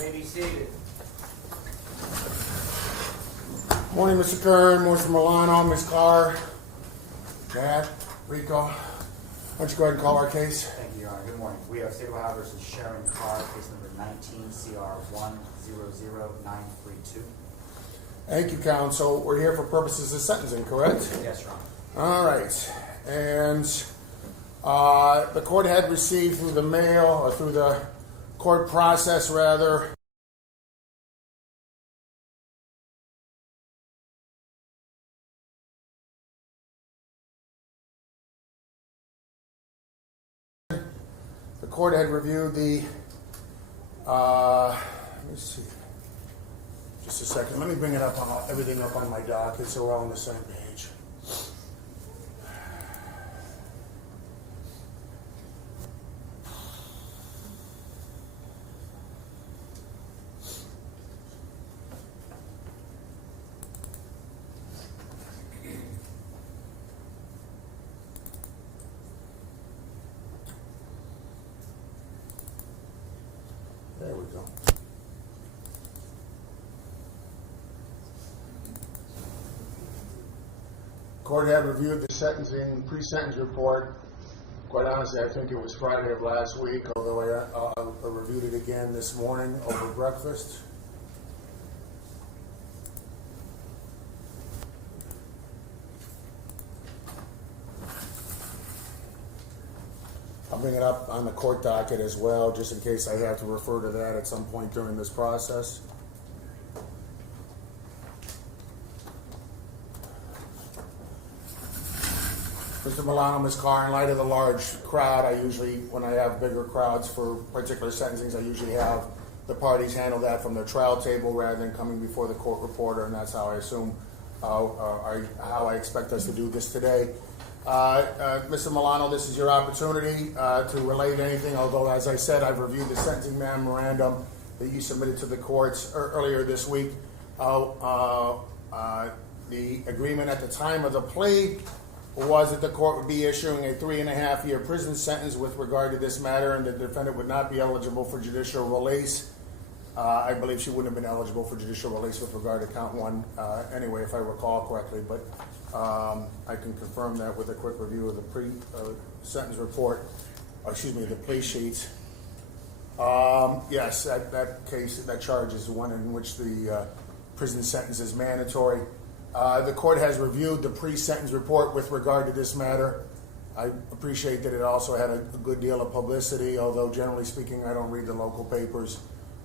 may be seated. Morning, Mr. Kern, Mr. Milano, Ms. Carr, Dad, Rico. Why don't you go ahead and call our case? Thank you, Your Honor. Good morning. We have State of Ohio versus Sharan Carr, case number 19 CR 100932. Thank you, counsel. We're here for purposes of sentencing, correct? Yes, Your Honor. All right. And the court had received through the mail, or through the court process, rather, the court had reviewed the, let me see, just a second. Let me bring it up on everything up on my docket so we're all on the same page. There we go. Court had reviewed the sentencing pre-sentence report. Quite honestly, I think it was Friday of last week, although I reviewed it again this morning over breakfast. I'll bring it up on the court docket as well, just in case I have to refer to that at some point during this process. Mr. Milano, Ms. Carr, in light of the large crowd, I usually, when I have bigger crowds for particular sentencings, I usually have the parties handle that from their trial table rather than coming before the court reporter, and that's how I assume, how I expect us to do this today. Mr. Milano, this is your opportunity to relate anything, although, as I said, I've reviewed the sentencing memorandum that you submitted to the courts earlier this week. The agreement at the time of the plea was that the court would be issuing a 3.5-year prison sentence with regard to this matter, and the defendant would not be eligible for judicial release. I believe she wouldn't have been eligible for judicial release with regard to count one anyway, if I recall correctly, but I can confirm that with a quick review of the pre-sentence report, the plea sheets. Yes, that case, that charge is one in which the prison sentence is mandatory. The court has reviewed the pre-sentence report with regard to this matter. I appreciate that it also had a good deal of publicity, although generally speaking, I don't read the local papers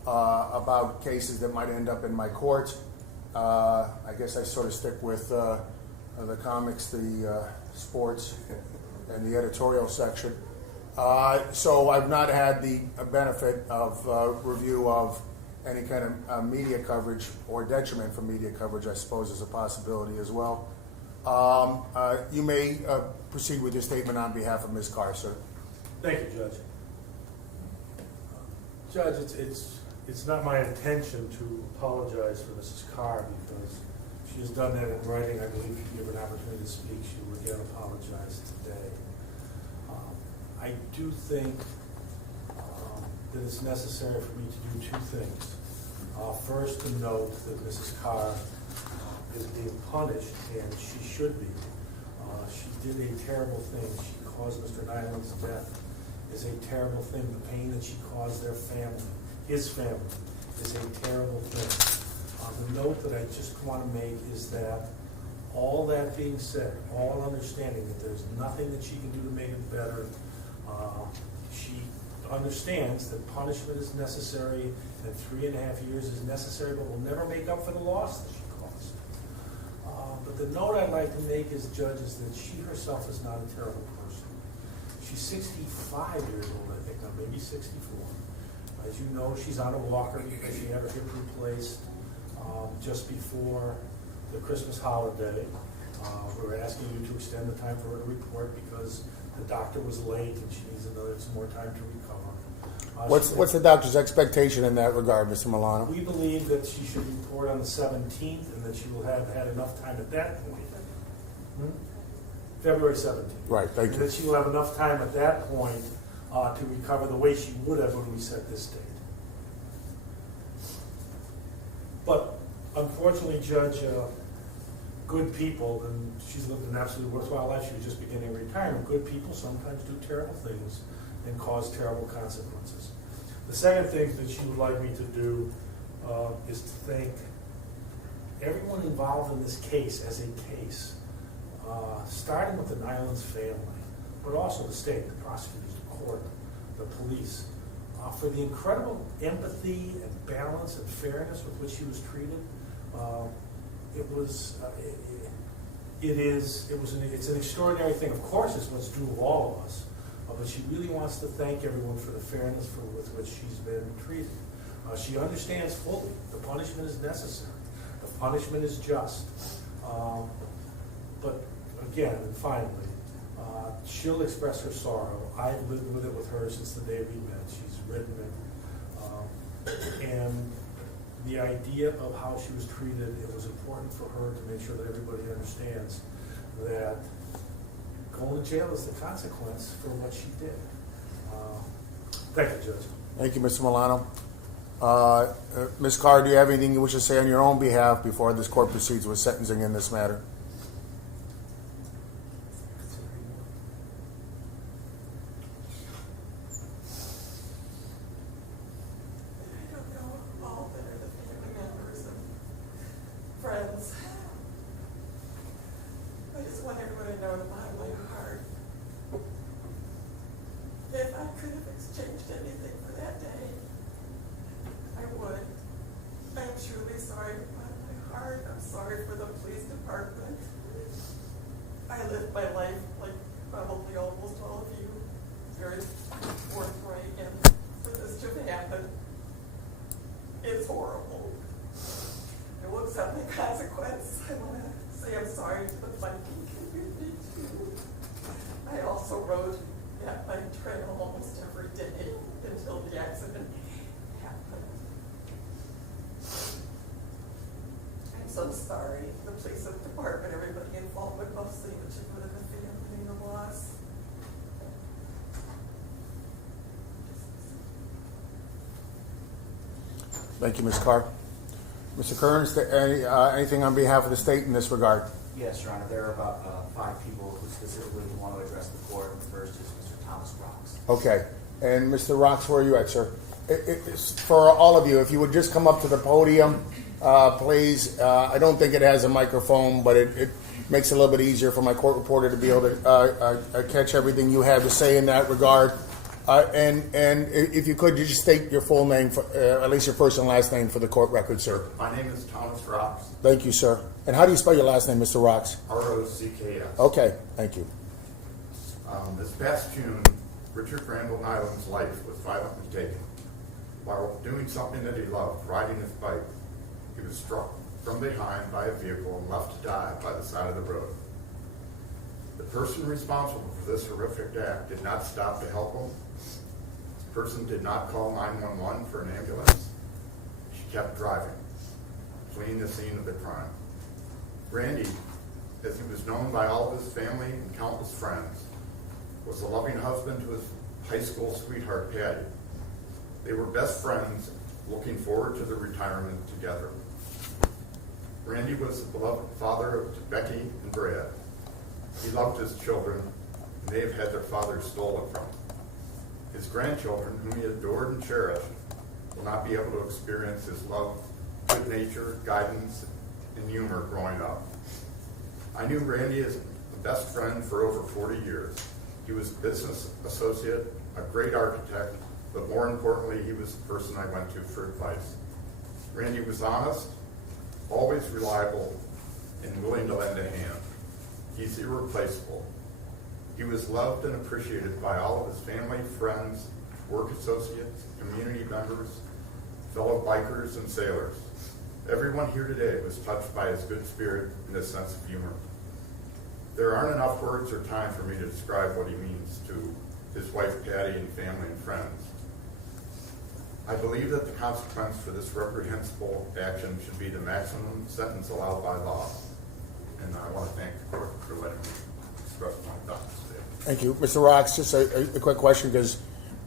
about cases that might end up in my court. I guess I sort of stick with the comics, the sports, and the editorial section. So I've not had the benefit of review of any kind of media coverage or detriment from media coverage, I suppose, is a possibility as well. You may proceed with your statement on behalf of Ms. Carr, sir. Thank you, Judge. Judge, it's not my intention to apologize for Mrs. Carr because she has done that in writing. I believe if you give her an opportunity to speak, she will again apologize today. I do think that it's necessary for me to do two things. First, to note that Mrs. Carr is being punished, and she should be. She did a terrible thing. She caused Mr. Nyland's death. Is a terrible thing. The pain that she caused their family, his family, is a terrible thing. The note that I just want to make is that all that being said, all understanding that there's nothing that she can do to make it better, she understands that punishment is necessary and 3.5 years is necessary, but will never make up for the loss that she caused. But the note I'd like to make as judge is that she herself is not a terrible person. She's 65 years old, I think, now maybe 64. As you know, she's on a walker because she had her hip replaced just before the Christmas holiday. We're asking you to extend the time for her to report because the doctor was late and she needs some more time to recover. What's the doctor's expectation in that regard, Mr. Milano? We believe that she should report on the 17th and that she will have had enough time at that point. February 17th. Right, thank you. And that she will have enough time at that point to recover the way she would have when we set this date. Unfortunately, Judge, good people, and she's lived an absolutely worthwhile life. She was just beginning retirement. Good people sometimes do terrible things and cause terrible consequences. The second thing that she would like me to do is to thank everyone involved in this case as a case, starting with the Nyland's family, but also the state, the prosecutors, the court, the police, for the incredible empathy and balance and fairness with which she was treated. It's an extraordinary thing. Of course, it's what's due of all of us, but she really wants to thank everyone for the fairness with which she's been treated. She understands fully the punishment is necessary. The punishment is just. But again, and finally, she'll express her sorrow. I've lived with it with her since the day we met. She's written it. And the idea of how she was treated, it was important for her to make sure that everybody understands that going to jail is the consequence for what she did. Thank you, Judge. Thank you, Mr. Milano. Ms. Carr, do you have anything you wish to say on your own behalf before this court proceeds with sentencing in this matter? Friends, I just want everyone to know in the bottom of my heart, if I could have exchanged anything for that day, I would. I'm truly sorry from the bottom of my heart. I'm sorry for the police department. I lived my life like probably almost all of you, very forthright, and for this to have happened is horrible. I will accept my consequence. I want to say I'm sorry to the biking community too. I also rode that bike trail almost every day until the accident happened. I'm so sorry. The police department, everybody involved, but mostly what you put in the family and the loss. Thank you, Ms. Carr. Mr. Kearns, anything on behalf of the state in this regard? Yes, Your Honor, there are about 5 people who specifically want to address the court. The first is Mr. Thomas Rocks. Okay. And Mr. Rocks, where are you at, sir? For all of you, if you would just come up to the podium, please. I don't think it has a microphone, but it makes it a little bit easier for my court reporter to be able to catch everything you have to say in that regard. And if you could, you just state your full name, at least your first and last name for the court record, sir. My name is Thomas Rocks. Thank you, sir. And how do you spell your last name, Mr. Rocks? R-O-C-K-S. Okay, thank you. This past June, Richard Randall Nyland's life was violently taken. While doing something that he loved, riding his bike, he was struck from behind by a vehicle and left to die by the side of the road. The person responsible for this horrific act did not stop to help him. The person did not call 911 for an ambulance. She kept driving, fleeing the scene of the crime. Randy, as he was known by all of his family and countless friends, was a loving husband to his high school sweetheart, Patty. They were best friends, looking forward to their retirement together. Randy was the beloved father to Becky and Brad. He loved his children, and they have had their father stolen from him. His grandchildren, whom he adored and cherished, will not be able to experience his love, good nature, guidance, and humor growing up. I knew Randy as a best friend for over 40 years. He was a business associate, a great architect, but more importantly, he was the person I went to for advice. Randy was honest, always reliable, and willing to lend a hand. He's irreplaceable. He was loved and appreciated by all of his family, friends, work associates, community members, fellow bikers, and sailors. Everyone here today was touched by his good spirit and his sense of humor. There aren't enough words or time for me to describe what he means to his wife Patty and family and friends. I believe that the consequence for this reprehensible action should be the maximum sentence allowed by law. And I want to thank the court for letting me express my thoughts today. Thank you. Mr. Rocks, just a quick question, because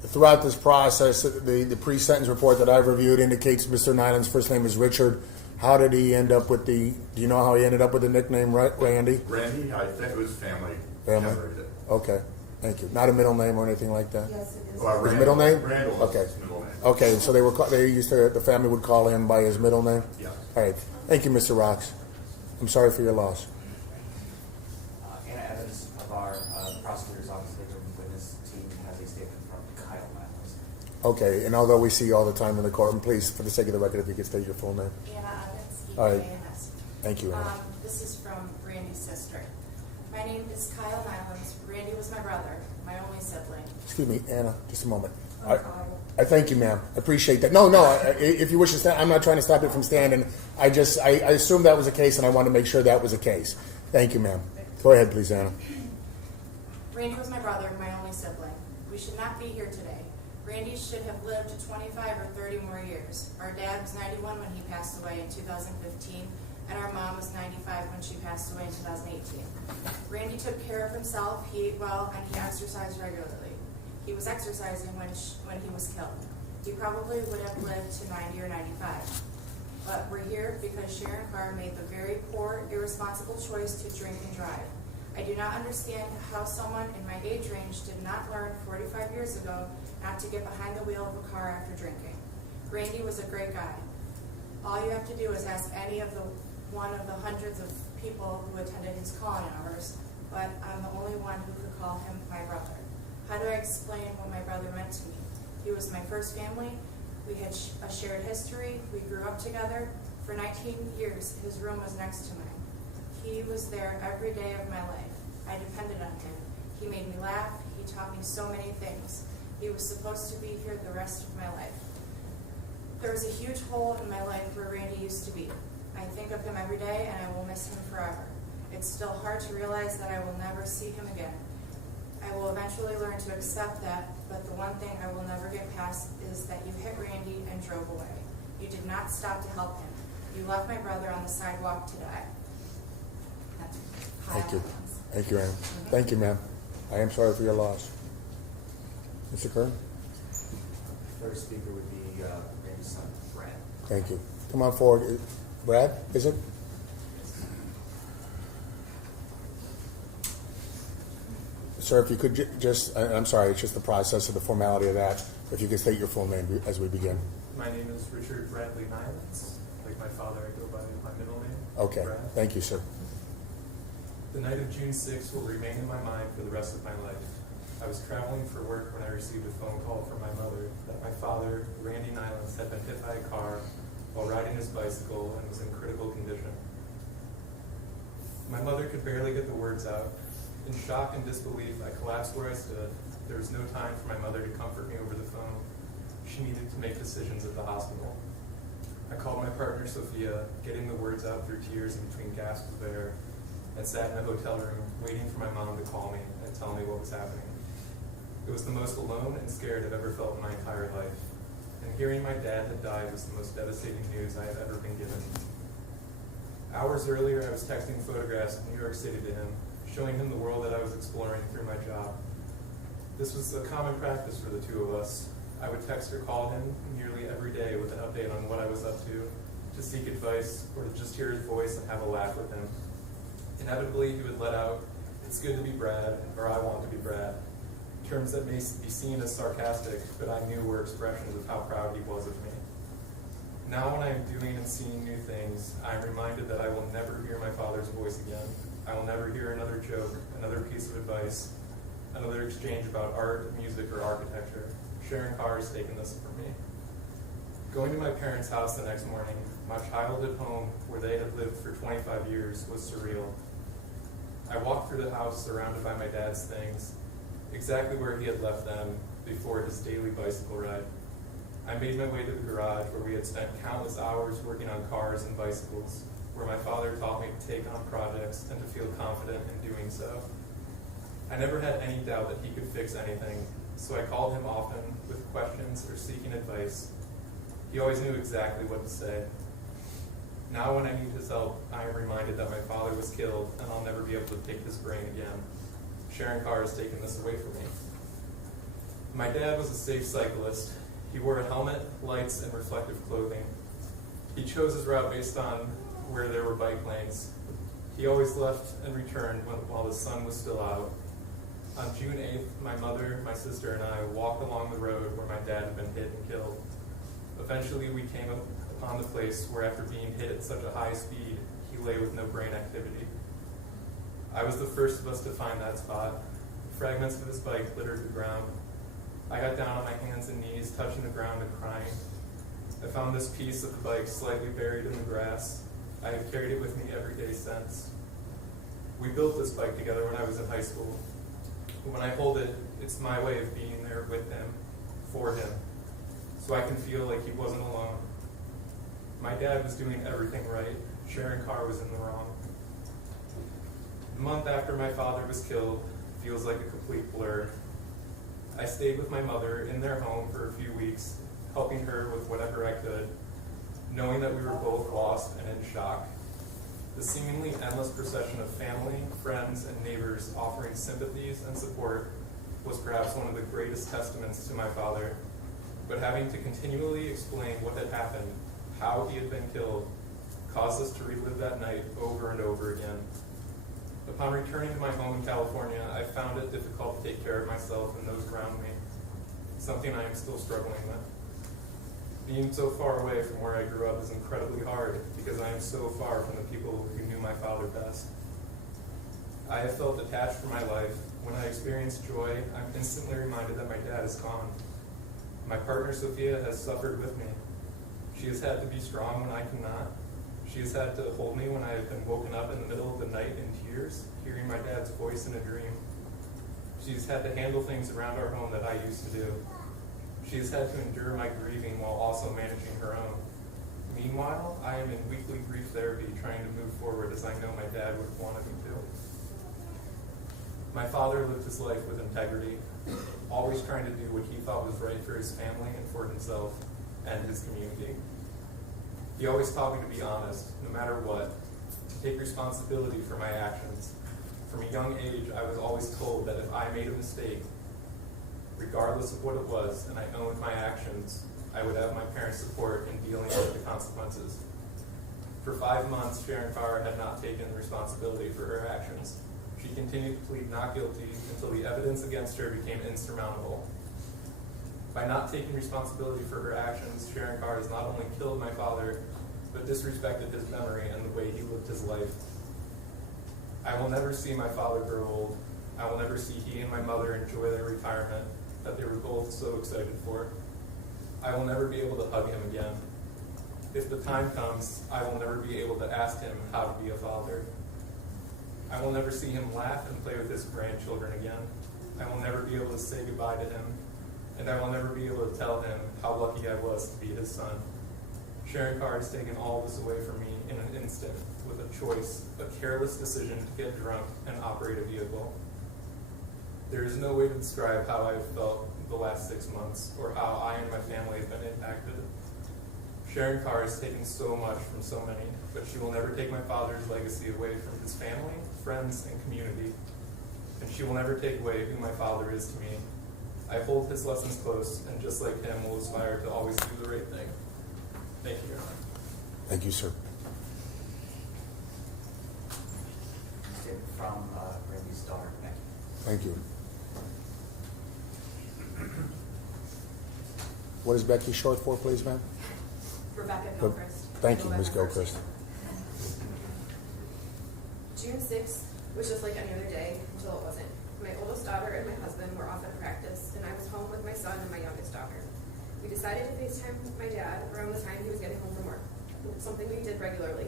throughout this process, the pre-sentence report that I've reviewed indicates Mr. Nyland's first name is Richard. How did he end up with do you know how he ended up with the nickname Randy? Randy, I think it was family. Family. generated. Okay, thank you. Not a middle name or anything like that? Yes, it is. Well, His middle name? Randall was Okay. his middle name. Okay, so the family would call him by his middle name? Yeah. All right. Thank you, Mr. Rocks. I'm sorry for your loss. Anna Evans of our prosecutor's office, legal witness team, has a statement from Kyle Miles. Okay, and although we see you all the time in the courtroom, please, for the sake of the record, if you could state your full name. Anna Evans, All right. EANS. Thank you, Anna. This is from Randy's sister. My name is Kyle Nylands. Randy was my brother, my only sibling. Excuse me, Anna, just a moment. I'm I thank you, ma'am. I appreciate that. No, if you wish to stand, I'm not trying to stop you from standing. I assumed that was the case, and I wanted to make sure that was the case. Thank you, ma'am. Go ahead, please, Anna. Randy was my brother, my only sibling. We should not be here today. Randy should have lived 25 or 30 more years. Our dad was 91 when he passed away in 2015, and our mom was 95 when she passed away in 2018. Randy took care of himself, he ate well, and he exercised regularly. He was exercising when he was killed. He probably would have lived to 90 or 95. But we're here because Sharan Carr made the very poor, irresponsible choice to drink and drive. I do not understand how someone in my age range did not learn 45 years ago not to get behind the wheel of a car after drinking. Randy was a great guy. All you have to do is ask any of one of the hundreds of people who attended his calling hours, but I'm the only one who could call him my brother. How do I explain what my brother meant to me? He was my first family. We had a shared history. We grew up together. For 19 years, his room was next to mine. He was there every day of my life. I depended on him. He made me laugh. He taught me so many things. He was supposed to be here the rest of my life. There was a huge hole in my life where Randy used to be. I think of him every day, and I will miss him forever. It's still hard to realize that I will never see him again. I will eventually learn to accept that, but the one thing I will never get past is that you hit Randy and drove away. You did not stop to help him. You left my brother on the sidewalk to die. That's Kyle Thank you. Evans. Thank you, Anna. Thank you, ma'am. I am sorry for your loss. Mr. Kern? Third speaker would be Randy's son, Brad. Thank you. Come on forward. Brad, is it? Sir, if you could I'm sorry, it's just the process of the formality of that. If you could state your full name as we begin. My name is Richard Bradley Nylands. Like my father, I go by my middle name. Okay. Brad. Thank you, sir. The night of June 6th will remain in my mind for the rest of my life. I was traveling for work when I received a phone call from my mother that my father, Randy Nylands, had been hit by a car while riding his bicycle and was in critical condition. My mother could barely get the words out. In shock and disbelief, I collapsed where I stood. There was no time for my mother to comfort me over the phone. She needed to make decisions at the hospital. I called my partner, Sophia, getting the words out through tears and between gasps of air, and sat in a hotel room waiting for my mom to call me and tell me what was happening. It was the most alone and scared I've ever felt in my entire life. And hearing my dad had died was the most devastating news I had ever been given. Hours earlier, I was texting photographs of New York City to him, showing him the world that I was exploring through my job. This was a common practice for the two of us. I would text or call him nearly every day with an update on what I was up to seek advice, or to just hear his voice and have a laugh with him. Inevitably, he would let out, "It's good to be Brad," or "I want to be Brad," terms that may be seen as sarcastic, but I knew were expressions of how proud he was of me. Now when I am doing and seeing new things, I am reminded that I will never hear my father's voice again. I will never hear another joke, another piece of advice, another exchange about art, music, or architecture. Sharan Carr has taken this from me. Going to my parents' house the next morning, my childhood home where they had lived for 25 years, was surreal. I walked through the house surrounded by my dad's things, exactly where he had left them before his daily bicycle ride. I made my way to the garage where we had spent countless hours working on cars and bicycles, where my father taught me to take on projects and to feel confident in doing so. I never had any doubt that he could fix anything, so I called him often with questions or seeking advice. He always knew exactly what to say. Now when I need his help, I am reminded that my father was killed and I'll never be able to take his brain again. Sharan Carr has taken this away from me. My dad was a safe cyclist. He wore a helmet, lights, and reflective clothing. He chose his route based on where there were bike lanes. He always left and returned while the sun was still out. On June 8th, my mother, my sister, and I walked along the road where my dad had been hit and killed. Eventually, we came upon the place where, after being hit at such a high speed, he lay with no brain activity. I was the first of us to find that spot. Fragments of his bike littered the ground. I got down on my hands and knees, touching the ground and crying. I found this piece of the bike slightly buried in the grass. I have carried it with me every day since. We built this bike together when I was in high school. When I hold it, it's my way of being there with him, for him, so I can feel like he wasn't alone. My dad was doing everything right. Sharan Carr was in the wrong. The month after my father was killed feels like a complete blur. I stayed with my mother in their home for a few weeks, helping her with whatever I could, knowing that we were both lost and in shock. The seemingly endless procession of family, friends, and neighbors offering sympathies and support was perhaps one of the greatest testaments to my father. But having to continually explain what had happened, how he had been killed, caused us to relive that night over and over again. Upon returning to my home in California, I found it difficult to take care of myself and those around me, something I am still struggling with. Being so far away from where I grew up is incredibly hard because I am so far from the people who knew my father best. I have felt detached from my life. When I experience joy, I'm instantly reminded that my dad is gone. My partner Sophia has suffered with me. She has had to be strong when I cannot. She has had to hold me when I have been woken up in the middle of the night in tears, hearing my dad's voice in a dream. She has had to handle things around our home that I used to do. She has had to endure my grieving while also managing her own. Meanwhile, I am in weekly grief therapy trying to move forward as I know my dad would have wanted me to. My father lived his life with integrity, always trying to do what he thought was right for his family and for himself and his community. He always taught me to be honest, no matter what, to take responsibility for my actions. From a young age, I was always told that if I made a mistake, regardless of what it was, and I owned my actions, I would have my parents' support in dealing with the consequences. For 5 months, Sharan Carr had not taken responsibility for her actions. She continued to plead not guilty until the evidence against her became insurmountable. By not taking responsibility for her actions, Sharan Carr has not only killed my father, but disrespected his memory and the way he lived his life. I will never see my father grow old. I will never see he and my mother enjoy their retirement that they were both so excited for. I will never be able to hug him again. If the time comes, I will never be able to ask him how to be a father. I will never see him laugh and play with his grandchildren again. I will never be able to say goodbye to him, and I will never be able to tell him how lucky I was to be his son. Sharan Carr has taken all this away from me in an instant with a choice, a careless decision to get drunk and operate a vehicle. There is no way to describe how I have felt the last 6 months or how I and my family have been impacted. Sharan Carr has taken so much from so many, but she will never take my father's legacy away from his family, friends, and community. And she will never take away who my father is to me. I hold his lessons close, and just like him, will aspire to always do the right thing. Thank you, Your Honor. Thank you, sir. Statement from Randy's daughter, Becky. Thank you. What is Becky short for, please, ma'am? Rebecca Gilchrist. Thank you, Ms. November Gilchrist. 1st. June 6th was just like any other day until it wasn't. My oldest daughter and my husband were off at practice, and I was home with my son and my youngest daughter. We decided to FaceTime my dad around the time he was getting home from work, something we did regularly.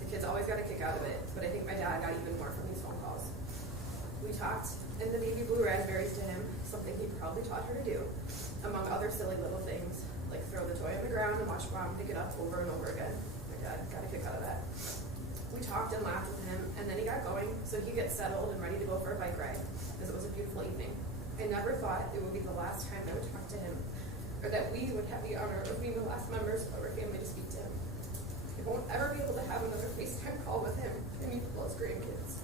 The kids always got a kick out of it, but I think my dad got even more from these phone calls. We talked, and the baby blew raspberries to him, something he probably taught her to do, among other silly little things, like throw the toy on the ground and watch mom pick it up over and over again. My dad got a kick out of that. We talked and laughed with him, and then he got going, so he gets settled and ready to go for a bike ride, because it was a beautiful evening. I never thought it would be the last time I would talk to him, or that we would have the honor of being the last members of our family to speak to him. I won't ever be able to have another FaceTime call with him and meet all his grandkids.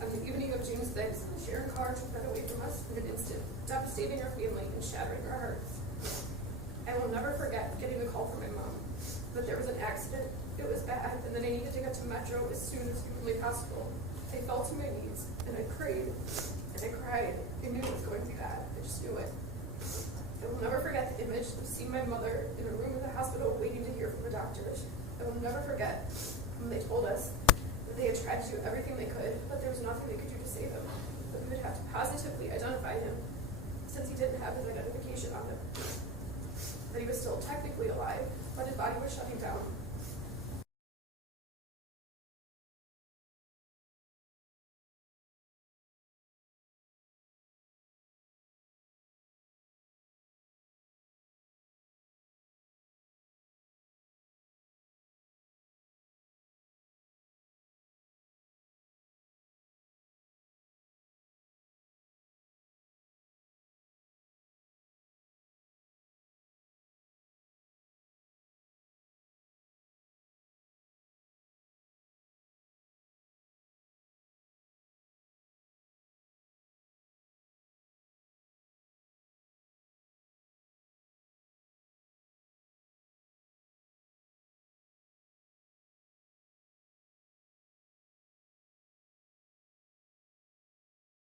On the evening of June 6th, Sharan Carr took that away from us in an instant, devastating our family and shattering our hearts. I will never forget getting a call from my mom. but there was an accident. It was bad, and then I needed to get to Metro as soon as humanly possible. I fell to my knees, and I prayed, and I cried. I knew it was going to be bad. I just knew it. I will never forget the image of seeing my mother in a room in the hospital waiting to hear from the doctors. I will never forget when they told us that they had tried to do everything they could, but there was nothing they could do to save him. That we would have to positively identify him, since he didn't have his identification on him. That he was still technically alive, but his body was shutting down.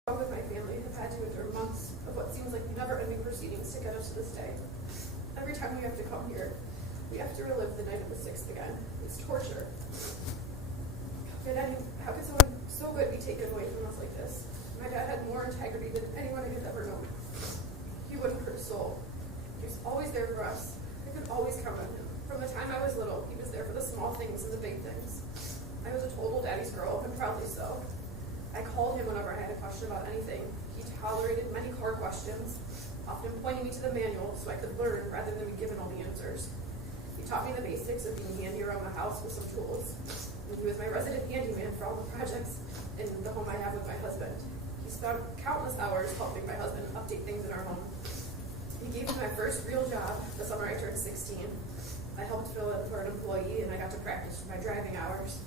With my family have had to endure months of what seems like never-ending proceedings to get us to this day. Every time we have to come here, we have to relive the night of the 6th again. It's torture. How could someone so good be taken away from us like this? My dad had more integrity than anyone I could ever know. He wouldn't hurt a soul. He was always there for us. I could always count on him. From the time I was little, he was there for the small things and the big things. I was a total daddy's girl, and proudly so. I called him whenever I had a question about anything. He tolerated many car questions, often pointing me to the manual so I could learn rather than be given all the answers. He taught me the basics of being handy around the house with some tools. And he was my resident handyman for all the projects in the home I have with my husband. He spent countless hours helping my husband update things in our home. He gave me my first real job the summer I turned 16. I helped fill in for an employee, and I got to practice my driving hours.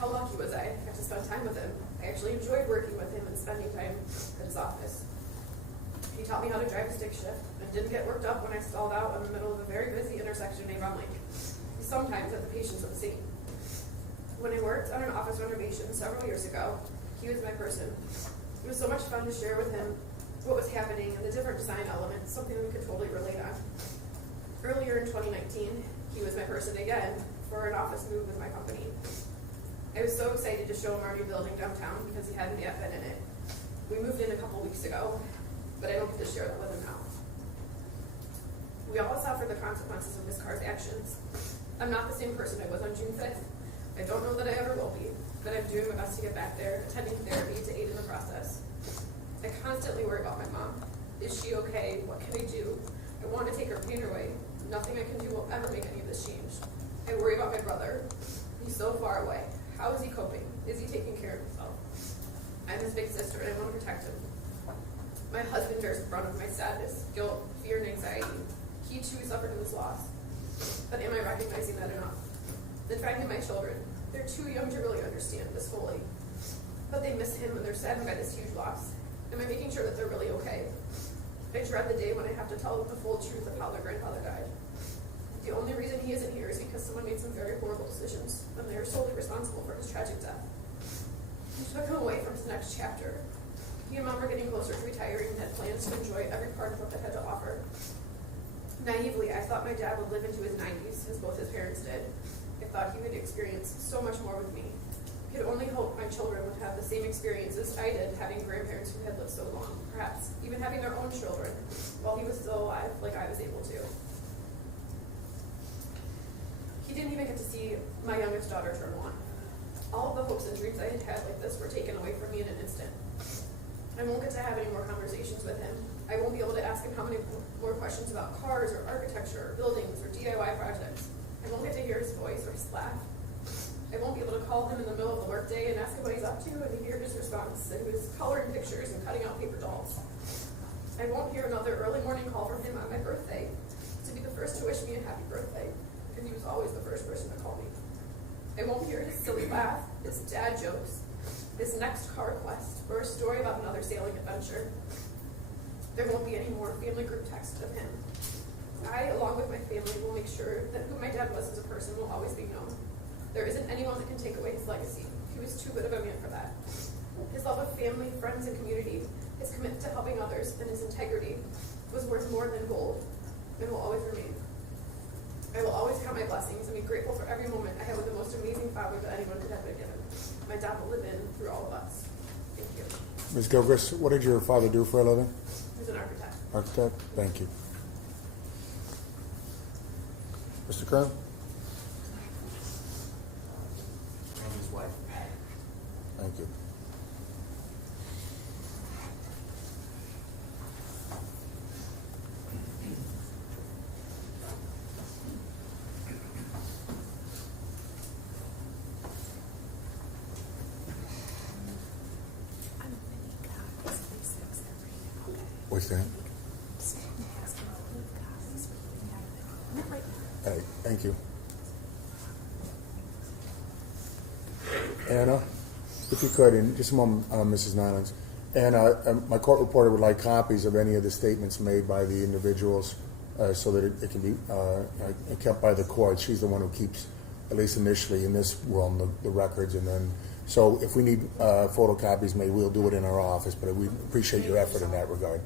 How lucky was I got to spend time with him. I actually enjoyed working with him and spending time at his office. He taught me how to drive a stick shift and didn't get worked up when I stalled out in the middle of a very busy intersection in Avon Lake. He sometimes had the patience of a saint. When I worked on an office renovation several years ago, he was my person. It was so much fun to share with him what was happening and the different design elements, something we could totally relate on. Earlier in 2019, he was my person again for an office move with my company. I was so excited to show him our new building downtown because he hadn't yet been in it. We moved in a couple weeks ago, but I don't get to share that with him now. We all suffer the consequences of Miss Carr's actions. I'm not the same person I was on June 5th. I don't know that I ever will be, but I'm doing my best to get back there, attending therapy to aid in the process. I constantly worry about my mom. Is she okay? What can I do? I want to take her pain away. Nothing I can do will ever make any of this change. I worry about my brother. He's so far away. How is he coping? Is he taking care of himself? I'm his big sister and I want to protect him. My husband bears the brunt of my sadness, guilt, fear, and anxiety. He too suffered in this loss. But am I recognizing that enough? Then finally my children. They're too young to really understand this fully. But they miss him and they're saddened by this huge loss. Am I making sure that they're really okay? I dread the day when I have to tell them the full truth of how their grandfather died. The only reason he isn't here is because someone made some very horrible decisions, and they are solely responsible for his tragic death. We took him away from his next chapter. He and Mom were getting closer to retiring and had plans to enjoy every part of what they had to offer. Naively, I thought my dad would live into his 90s, as both his parents did. I thought he would experience so much more with me. I could only hope my children would have the same experiences I did, having grandparents who had lived so long, perhaps even having their own children while he was still alive, like I was able to. He didn't even get to see my youngest daughter turn 1. All of the hopes and dreams I had had like this were taken away from me in an instant. I won't get to have any more conversations with him. I won't be able to ask him how many more questions about cars or architecture or buildings or DIY projects. I won't get to hear his voice or his laugh. I won't be able to call him in the middle of the workday and ask him what he's up to and to hear his response, and he was coloring pictures and cutting out paper dolls. I won't hear another early morning call from him on my birthday to be the first to wish me a happy birthday, because he was always the first person to call me. I won't hear his silly laugh, his dad jokes, his next car quest, or a story about another sailing adventure. There won't be any more family group texts of him. I, along with my family, will make sure that who my dad was as a person will always be known. There isn't anyone that can take away his legacy. He was too good of a man for that. His love of family, friends, and community, his commitment to helping others, and his integrity was worth more than gold and will always remain. I will always count my blessings and be grateful for every moment I have with the most amazing father that anyone could have been given. My dad will live in through all of us. Thank you. Ms. Gilchrist, what did your father do for a living? He's an architect. Architect? Thank you. Mr. Kern? Randy's wife. Thank you. What's that? Hey, thank you. Anna, if you could, in just a moment, Mrs. Nylands. Anna, my court reporter would like copies of any of the statements made by the individuals so that it can be kept by the court. She's the one who keeps, at least initially in this realm, the records. And then, so if we need photocopies made, we'll do it in our office, but we appreciate your effort in that regard.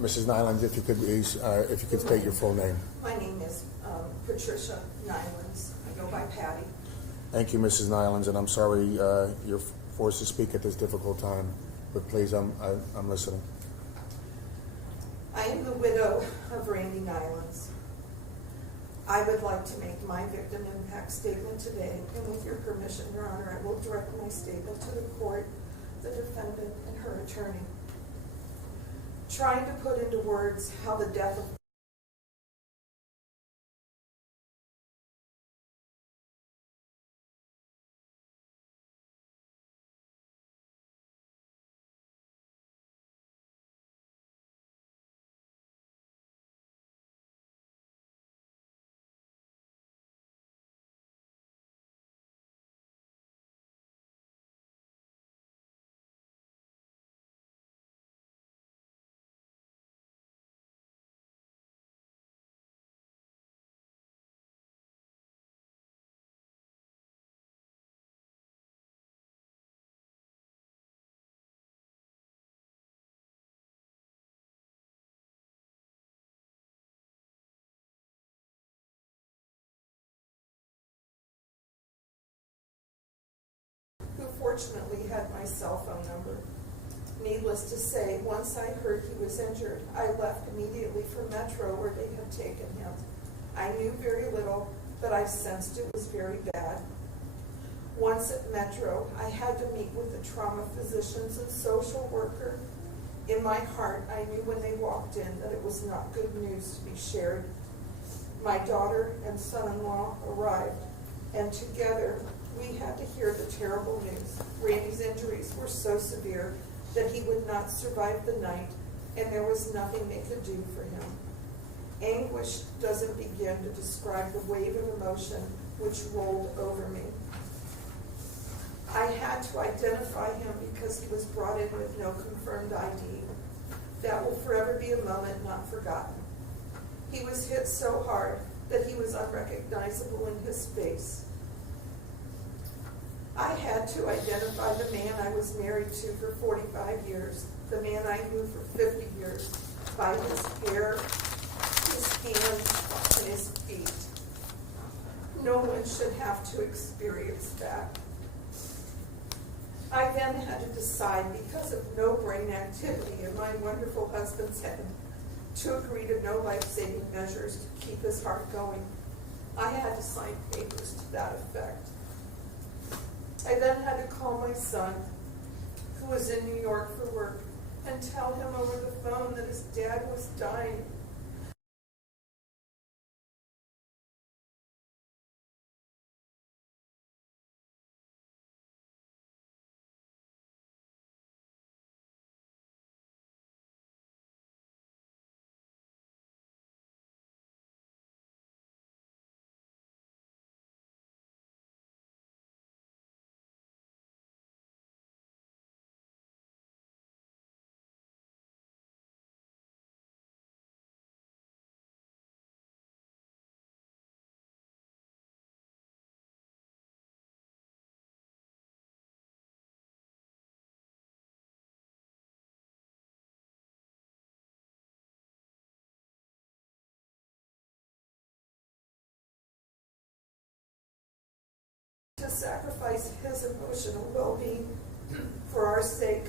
Mrs. Nylands, if you could please, if you could state your full name. My name is Patricia Nylands. I go by Patty. Thank you, Mrs. Nylands, and I'm sorry you're forced to speak at this difficult time, but please, I'm listening. I am the widow of Randy Nylands. I would like to make my victim impact statement today, and with your permission, Your Honor, I will direct my statement to the court, the defendant, and her attorney. Trying to put into words how the death of who fortunately had my cell phone number. Needless to say, once I heard he was injured, I left immediately for Metro where they had taken him. I knew very little, but I sensed it was very bad. Once at Metro, I had to meet with the trauma physicians and social worker. In my heart, I knew when they walked in that it was not good news to be shared. My daughter and son-in-law arrived, and together we had to hear the terrible news. Randy's injuries were so severe that he would not survive the night, and there was nothing they could do for him. Anguish doesn't begin to describe the wave of emotion which rolled over me. I had to identify him because he was brought in with no confirmed ID. That will forever be a moment not forgotten. He was hit so hard that he was unrecognizable in his face. I had to identify the man I was married to for 45 years, the man I knew for 50 years, by his hair, his hands, and his feet. No one should have to experience that. I then had to decide, because of no brain activity in my wonderful husband's head, to agree to no life-saving measures to keep his heart going. I had to sign papers to that effect. I then had to call my son, who was in New York for work, and tell him over the phone that his dad was dying. sacrifice his emotional well-being for our sake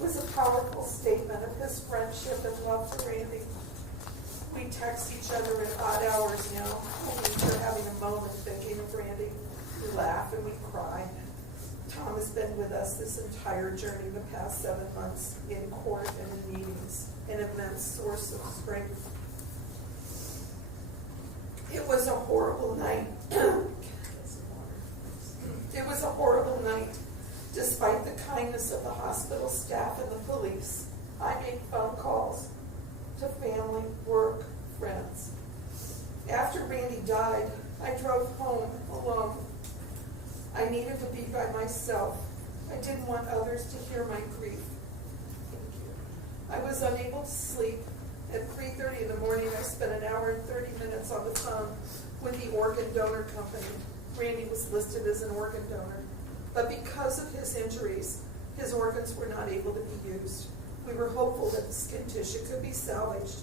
was a powerful statement of his friendship and love for Randy. We text each other at odd hours now, when we're having a moment thinking of Randy. We laugh and we cry. Tom has been with us this entire journey the past 7 months, in court and in meetings, an immense source of strength. It was a horrible night. It was a horrible night. Despite the kindness of the hospital staff and the police, I made phone calls to family, work, friends. After Randy died, I drove home alone. I needed to be by myself. I didn't want others to hear my grief. Thank you. I was unable to sleep. At 3:30 in the morning, I spent an hour and 30 minutes on the phone with the organ donor company. Randy was listed as an organ donor, but because of his injuries, his organs were not able to be used. We were hopeful that the skin tissue could be salvaged.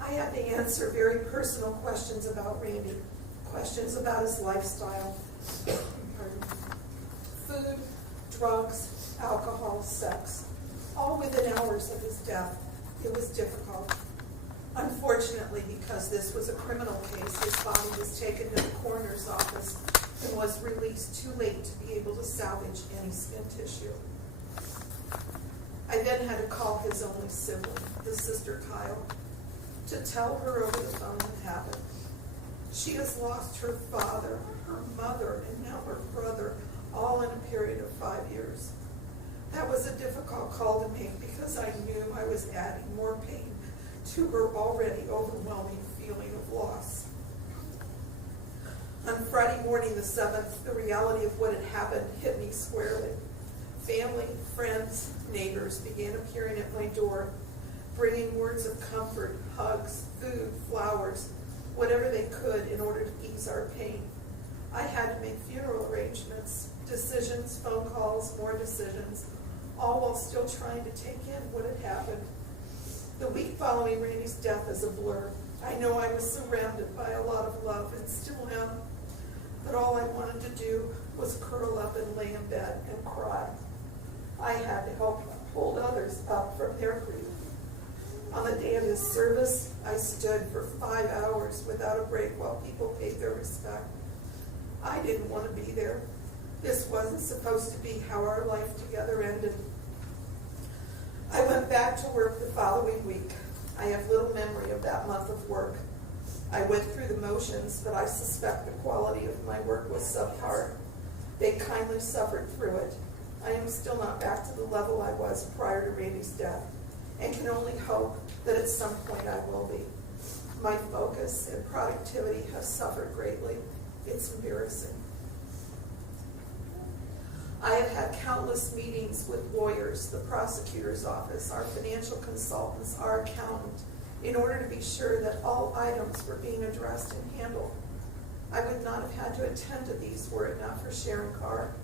I had to answer very personal questions about Randy, questions about his lifestyle. Food, drugs, alcohol, sex, all within hours of his death. It was difficult. Unfortunately, because this was a criminal case, his body was taken to the coroner's office and was released too late to be able to salvage any skin tissue. I then had to call his only sibling, his sister Kyle, to tell her over the phone what happened. She has lost her father, her mother, and now her brother, all in a period of 5 years. That was a difficult call to make because I knew I was adding more pain to her already overwhelming feeling of loss. On Friday morning the 7th, the reality of what had happened hit me squarely. Family, friends, neighbors began appearing at my door, bringing words of comfort, hugs, food, flowers, whatever they could in order to ease our pain. I had to make funeral arrangements, decisions, phone calls, more decisions, all while still trying to take in what had happened. The week following Randy's death is a blur. I know I was surrounded by a lot of love and still am, but all I wanted to do was curl up and lay in bed and cry. I had to help hold others up from their grief. On the day of his service, I stood for 5 hours without a break while people paid their respect. I didn't want to be there. This wasn't supposed to be how our life together ended. I went back to work the following week. I have little memory of that month of work. I went through the motions, but I suspect the quality of my work was subpar. They kindly suffered through it. I am still not back to the level I was prior to Randy's death, and can only hope that at some point I will be. My focus and productivity have suffered greatly. It's embarrassing. I have had countless meetings with lawyers, the prosecutor's office, our financial consultants, our accountant, in order to be sure that all items were being addressed and handled. I would not have had to attend to these were it not for Sharan Carr,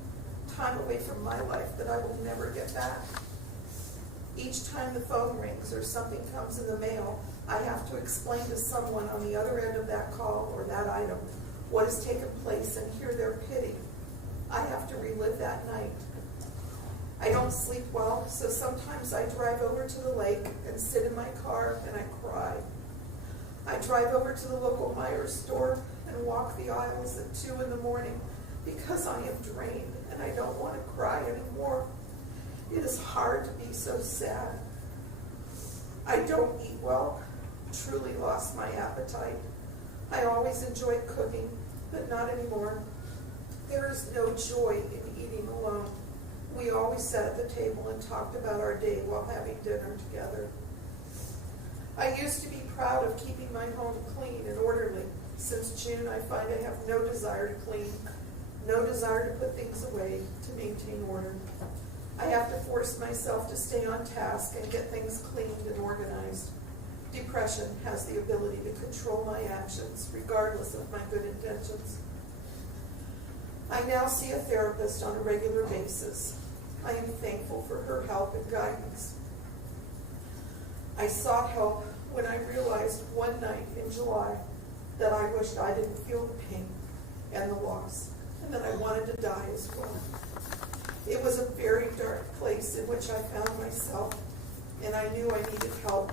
time away from my life that I will never get back. Each time the phone rings or something comes in the mail, I have to explain to someone on the other end of that call or that item what has taken place and hear their pity. I have to relive that night. I don't sleep well, so sometimes I drive over to the lake and sit in my car and I cry. I drive over to the local Myers store and walk the aisles at 2 in the morning because I am drained and I don't want to cry anymore. It is hard to be so sad. I don't eat well, truly lost my appetite. I always enjoyed cooking, but not anymore. There is no joy in eating alone. We always sat at the table and talked about our day while having dinner together. I used to be proud of keeping my home clean and orderly. Since June, I find I have no desire to clean, no desire to put things away, to maintain order. I have to force myself to stay on task and get things cleaned and organized. Depression has the ability to control my actions, regardless of my good intentions. I now see a therapist on a regular basis. I am thankful for her help and guidance. I sought help when I realized one night in July that I wished I didn't feel the pain and the loss. and that I wanted to die as well. It was a very dark place in which I found myself, and I knew I needed help.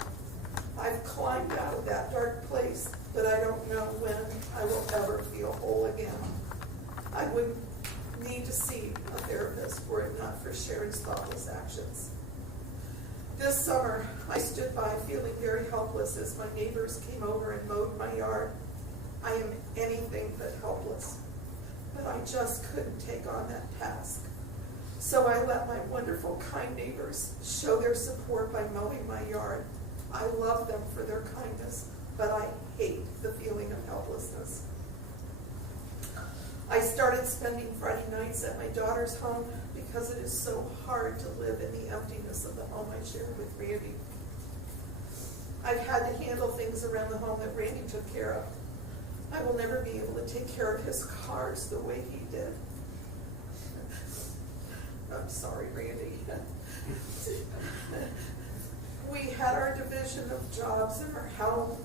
I've climbed out of that dark place, but I don't know when I will ever feel whole again. I would need to see a therapist were it not for Sharon's thoughtless actions. This summer, I stood by feeling very helpless as my neighbors came over and mowed my yard. I am anything but helpless, but I just couldn't take on that task. So I let my wonderful, kind neighbors show their support by mowing my yard. I love them for their kindness, but I hate the feeling of helplessness. I started spending Friday nights at my daughter's home because it is so hard to live in the emptiness of the home I share with Randy. I've had to handle things around the home that Randy took care of. I will never be able to take care of his cars the way he did. I'm sorry, Randy. We had our division of jobs in our home.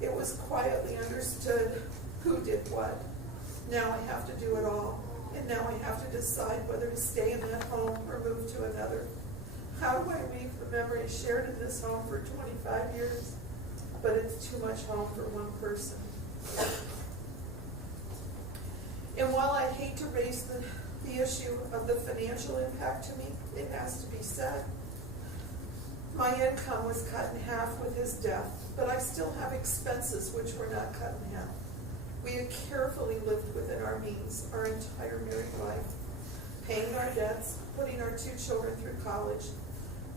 It was quietly understood who did what. Now I have to do it all, and now I have to decide whether to stay in that home or move to another. How do I weave the memories shared in this home for 25 years? But it's too much home for one person. And while I hate to raise the issue of the financial impact to me, it has to be said. My income was cut in half with his death, but I still have expenses which were not cut in half. We had carefully lived within our means our entire married life, paying our debts, putting our 2 children through college,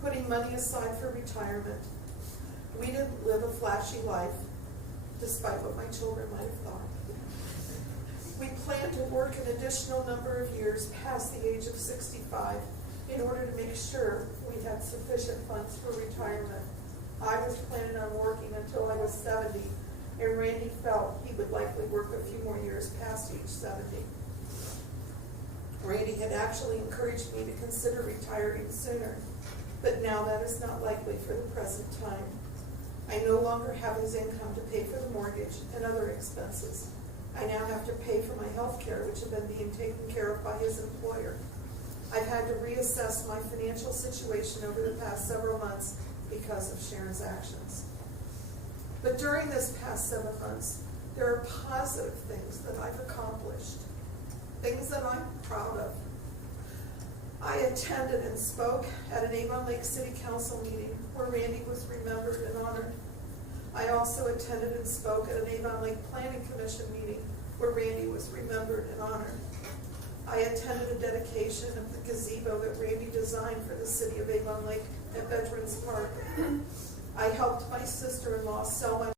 putting money aside for retirement. We didn't live a flashy life, despite what my children might have thought. We planned to work an additional number of years past the age of 65 in order to make sure we had sufficient funds for retirement. I was planning on working until I was 70, and Randy felt he would likely work a few more years past age 70. Randy had actually encouraged me to consider retiring sooner, but now that is not likely for the present time. I no longer have his income to pay for the mortgage and other expenses. I now have to pay for my health care, which had been being taken care of by his employer. I've had to reassess my financial situation over the past several months because of Sharon's actions. But during this past 7 months, there are positive things that I've accomplished, things that I'm proud of. I attended and spoke at an Avon Lake City Council meeting where Randy was remembered and honored. I also attended and spoke at an Avon Lake Planning Commission meeting where Randy was remembered and honored. I attended a dedication of the gazebo that Randy designed for the city of Avon Lake at Veterans Park. I helped my sister-in-law sell my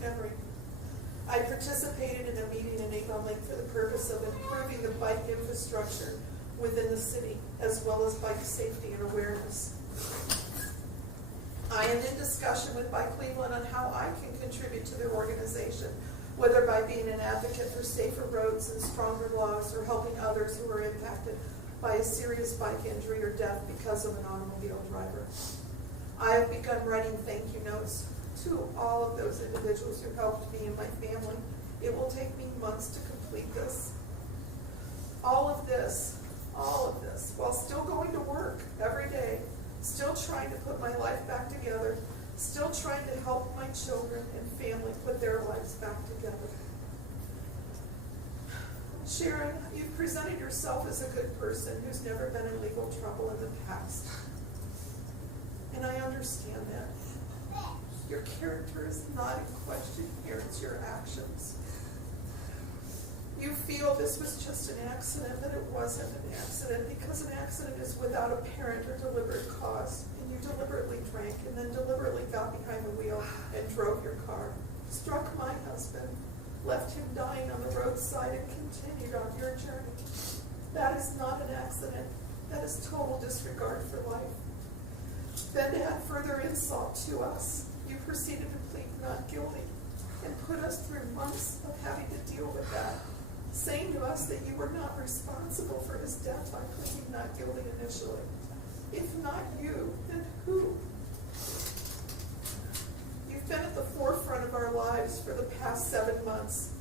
memory. I participated in a meeting in Avon Lake for the purpose of improving the bike infrastructure within the city, as well as bike safety and awareness. I am in discussion with Bike Cleveland on how I can contribute to their organization, whether by being an advocate for safer roads and stronger laws, or helping others who are impacted by a serious bike injury or death because of an automobile driver. I have begun writing thank you notes to all of those individuals who helped me and my family. It will take me months to complete this. All of this, while still going to work every day, still trying to put my life back together, still trying to help my children and family put their lives back together. Sharon, you've presented yourself as a good person who's never been in legal trouble in the past. And I understand that. Your character is not in question here, it's your actions. You feel this was just an accident, but it wasn't an accident, because an accident is without apparent or deliberate cause. And you deliberately drank and then deliberately got behind the wheel and drove your car, struck my husband, left him dying on the roadside, and continued on your journey. That is not an accident. That is total disregard for life. Then to add further insult to us, you proceeded to plead not guilty and put us through months of having to deal with that, saying to us that you were not responsible for his death by pleading not guilty initially. If not you, then who? You've been at the forefront of our lives for the past 7 months.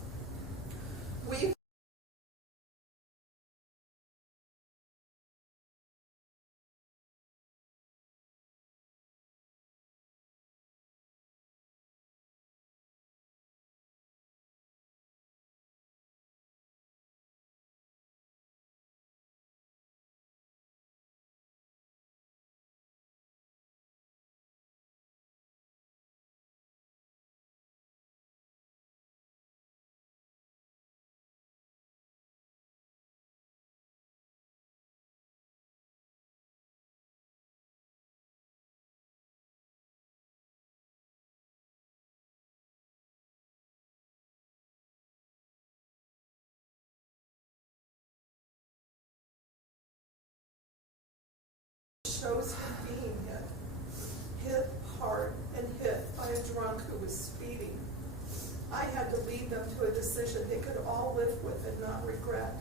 We've shows him being hit hard and hit by a drunk who was speeding. I had to lead them to a decision they could all live with and not regret.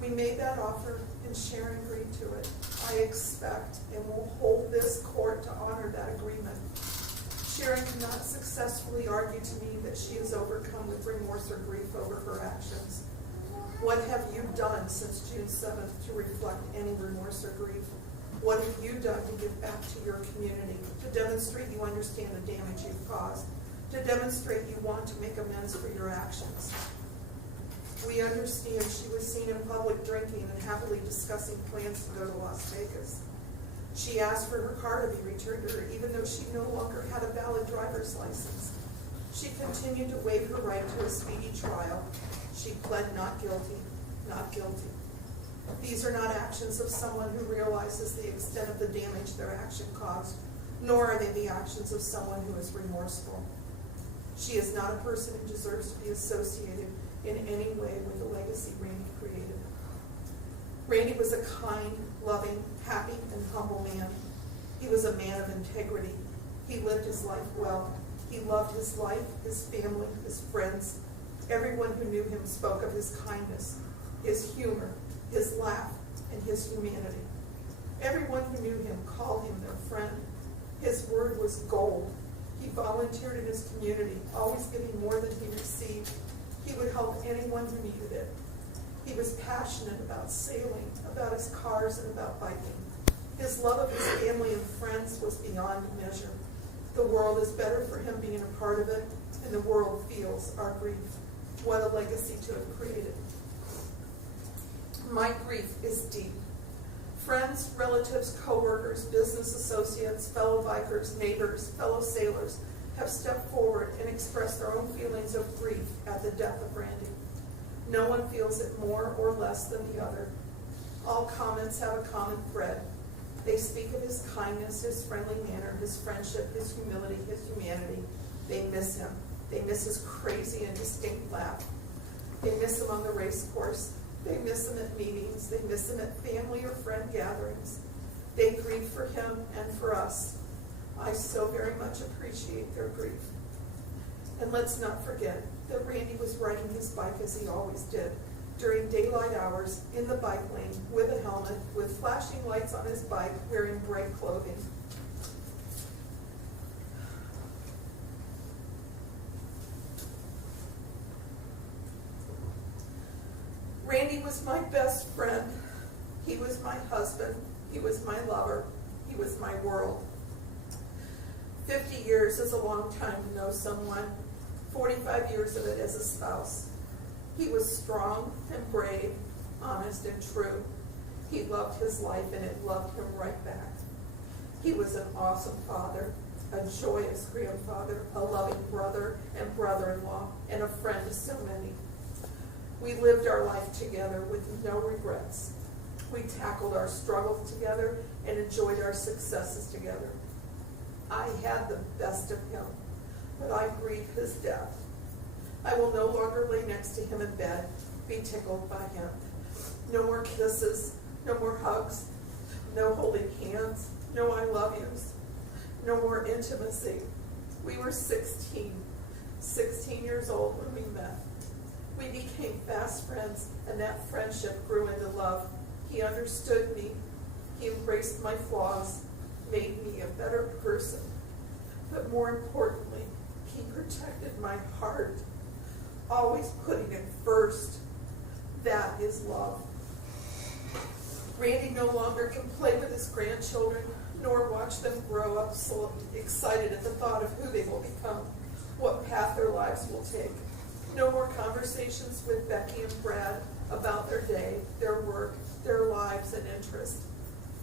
We made that offer and Sharan agreed to it. I expect and will hold this court to honor that agreement. Sharan cannot successfully argue to me that she is overcome with remorse or grief over her actions. What have you done since June 7th to reflect any remorse or grief? What have you done to give back to your community, to demonstrate you understand the damage you've caused, to demonstrate you want to make amends for your actions? We understand she was seen in public drinking and happily discussing plans to go to Las Vegas. She asked for her car to be returned to her, even though she no longer had a valid driver's license. She continued to waive her right to a speedy trial. She pled not guilty, not guilty. These are not actions of someone who realizes the extent of the damage their action caused, nor are they the actions of someone who is remorseful. She is not a person who deserves to be associated in any way with the legacy Randy created. Randy was a kind, loving, happy, and humble man. He was a man of integrity. He lived his life well. He loved his life, his family, his friends. Everyone who knew him spoke of his kindness, his humor, his laugh, and his humanity. Everyone who knew him called him their friend. His word was gold. He volunteered in his community, always giving more than he received. He would help anyone who needed it. He was passionate about sailing, about his cars, and about biking. His love of his family and friends was beyond measure. The world is better for him being a part of it, and the world feels our grief. What a legacy to have created. My grief is deep. Friends, relatives, co-workers, business associates, fellow bikers, neighbors, fellow sailors have stepped forward and expressed their own feelings of grief at the death of Randy. No one feels it more or less than the other. All comments have a common thread. They speak of his kindness, his friendly manner, his friendship, his humility, his humanity. They miss him. They miss his crazy and distinct laugh. They miss him on the race course. They miss him at meetings. They miss him at family or friend gatherings. They grieve for him and for us. I so very much appreciate their grief. And let's not forget that Randy was riding his bike as he always did, during daylight hours, in the bike lane, with a helmet, with flashing lights on his bike, wearing bright clothing. Randy was my best friend. He was my husband. He was my lover. He was my world. 50 years is a long time to know someone. 45 years of it as a spouse. He was strong and brave, honest and true. He loved his life and it loved him right back. He was an awesome father. a joyous grandfather, a loving brother and brother-in-law, and a friend to so many. We lived our life together with no regrets. We tackled our struggles together and enjoyed our successes together. I had the best of him, but I grieve his death. I will no longer lay next to him in bed, be tickled by him. No more kisses, no more hugs, no holding hands, no I love yous, no more intimacy. We were 16 years old when we met. We became fast friends, and that friendship grew into love. He understood me. He embraced my flaws, made me a better person. But more importantly, he protected my heart, always putting it first. That is love. Randy no longer can play with his grandchildren, nor watch them grow up so excited at the thought of who they will become, what path their lives will take. No more conversations with Becky and Brad about their day, their work, their lives and interests.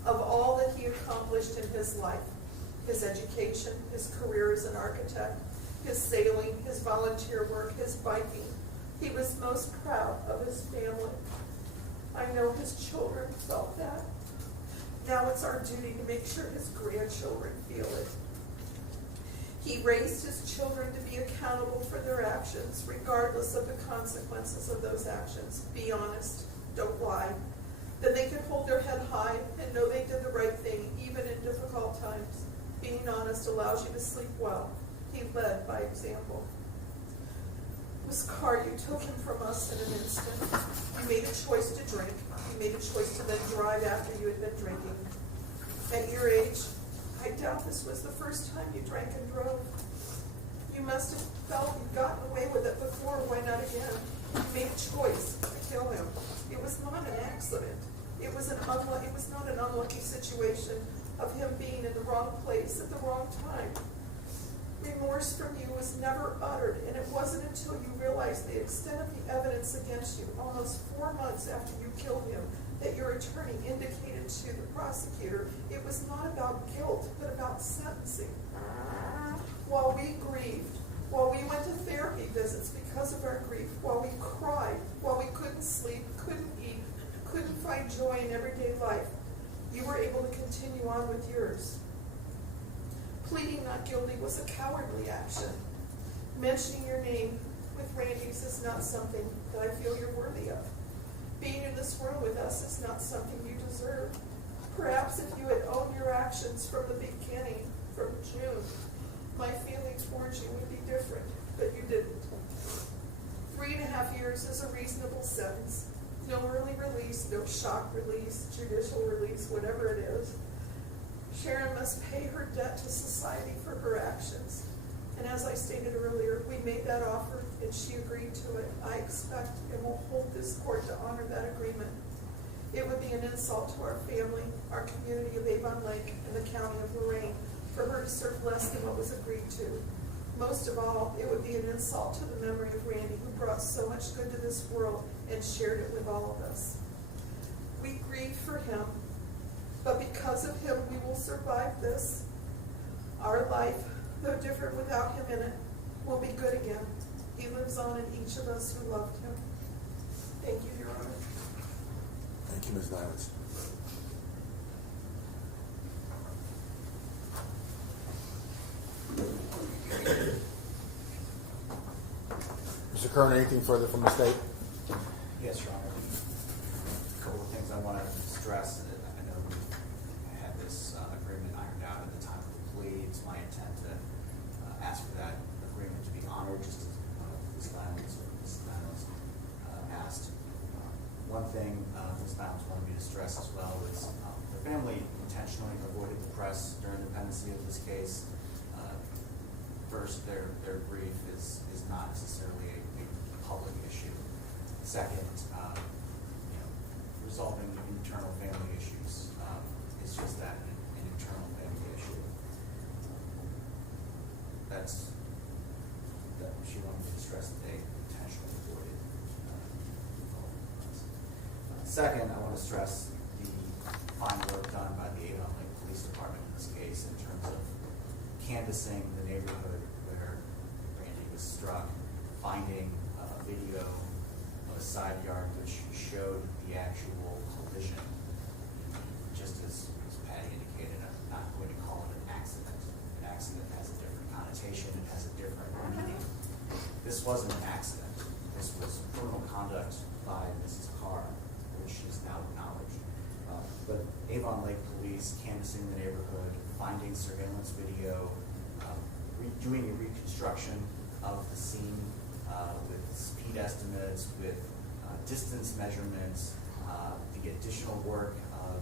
Of all that he accomplished in his life, his education, his career as an architect, his sailing, his volunteer work, his biking, he was most proud of his family. I know his children felt that. Now it's our duty to make sure his grandchildren feel it. He raised his children to be accountable for their actions, regardless of the consequences of those actions. Be honest, don't lie. Then they can hold their head high and know they did the right thing, even in difficult times. Being honest allows you to sleep well. He led by example. Ms. Carr, you took him from us in an instant. You made a choice to drink. You made a choice to then drive after you had been drinking. At your age, I doubt this was the first time you drank and drove. You must have felt you'd gotten away with it before. Why not again? You made a choice to kill him. It was not an accident. It was not an unlucky situation of him being in the wrong place at the wrong time. Remorse from you was never uttered, and it wasn't until you realized the extent of the evidence against you, almost 4 months after you killed him, that your attorney indicated to the prosecutor it was not about guilt, but about sentencing. While we grieved, while we went to therapy visits because of our grief, while we cried, while we couldn't sleep, couldn't eat, couldn't find joy in everyday life, you were able to continue on with yours. Pleading not guilty was a cowardly action. Mentioning your name with Randy's is not something that I feel you're worthy of. Being in this room with us is not something you deserve. Perhaps if you had owned your actions from the beginning, from June, my feelings towards you would be different, but you didn't. 3.5 years is a reasonable sentence. No early release, no shock release, judicial release, whatever it is. Sharan must pay her debt to society for her actions. And as I stated earlier, we made that offer and she agreed to it. I expect and will hold this court to honor that agreement. It would be an insult to our family, our community of Avon Lake, and the county of Lorraine for her to serve less than what was agreed to. Most of all, it would be an insult to the memory of Randy, who brought so much good to this world and shared it with all of us. We grieve for him, but because of him, we will survive this. Our life, though different without him in it, will be good again. He lives on in each of us who loved him. Thank you, Your Honor. Thank you, Ms. Nyland. Mr. Kern, anything further from the state? Yes, Your Honor. A couple of things I want to stress. I know we had this agreement ironed out at the time of the plea. It's my intent to ask for that agreement to be honored, just as Ms. Nyland asked. One thing Ms. Nyland wanted me to stress as well is the family intentionally avoided the press during the pendency of this case. First, their grief is not necessarily a public issue. Second, resolving internal family issues is just that, an internal family issue. That's that she wanted me to stress that they intentionally avoided. Second, I want to stress the fine work done by the Avon Lake Police Department in this case in terms of canvassing the neighborhood where Randy was struck, finding a video of a side yard which showed the actual collision. Just as Patty indicated, I'm not going to call it an accident. An accident has a different connotation, it has a different meaning. This wasn't an accident. This was criminal conduct by Mrs. Carr, which is now acknowledged. But Avon Lake Police canvassing the neighborhood, finding surveillance video, doing a reconstruction of the scene with speed estimates, with distance measurements, the additional work of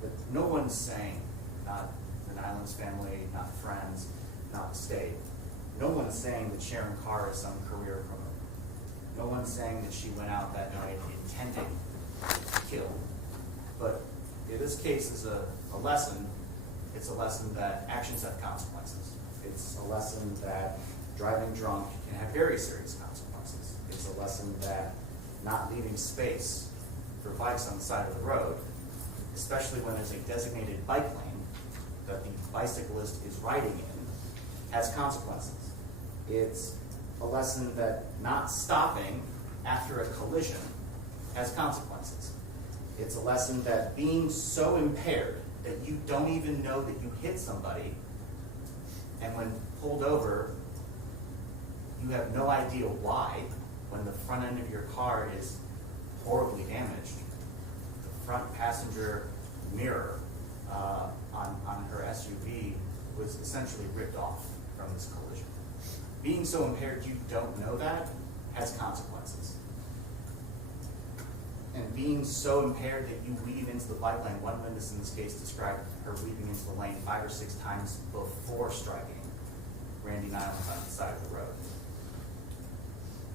but no one's saying, not the Nyland's family, not friends, not the state, no one's saying that Sharan Carr is some career criminal. No one's saying that she went out that night intending to kill. But in this case is a lesson. It's a lesson that actions have consequences. It's a lesson that driving drunk can have very serious consequences. It's a lesson that not leaving space for bikes on the side of the road, especially when there's a designated bike lane that the bicyclist is riding in, has consequences. It's a lesson that not stopping after a collision has consequences. It's a lesson that being so impaired that you don't even know that you hit somebody, and when pulled over, you have no idea why, when the front end of your car is horribly damaged. The front passenger mirror on her SUV was essentially ripped off from this collision. Being so impaired you don't know that has consequences. And being so impaired that you weave into the bike lane, one witness in this case described her weaving into the lane 5 or 6 times before striking Randy Nyland on the side of the road.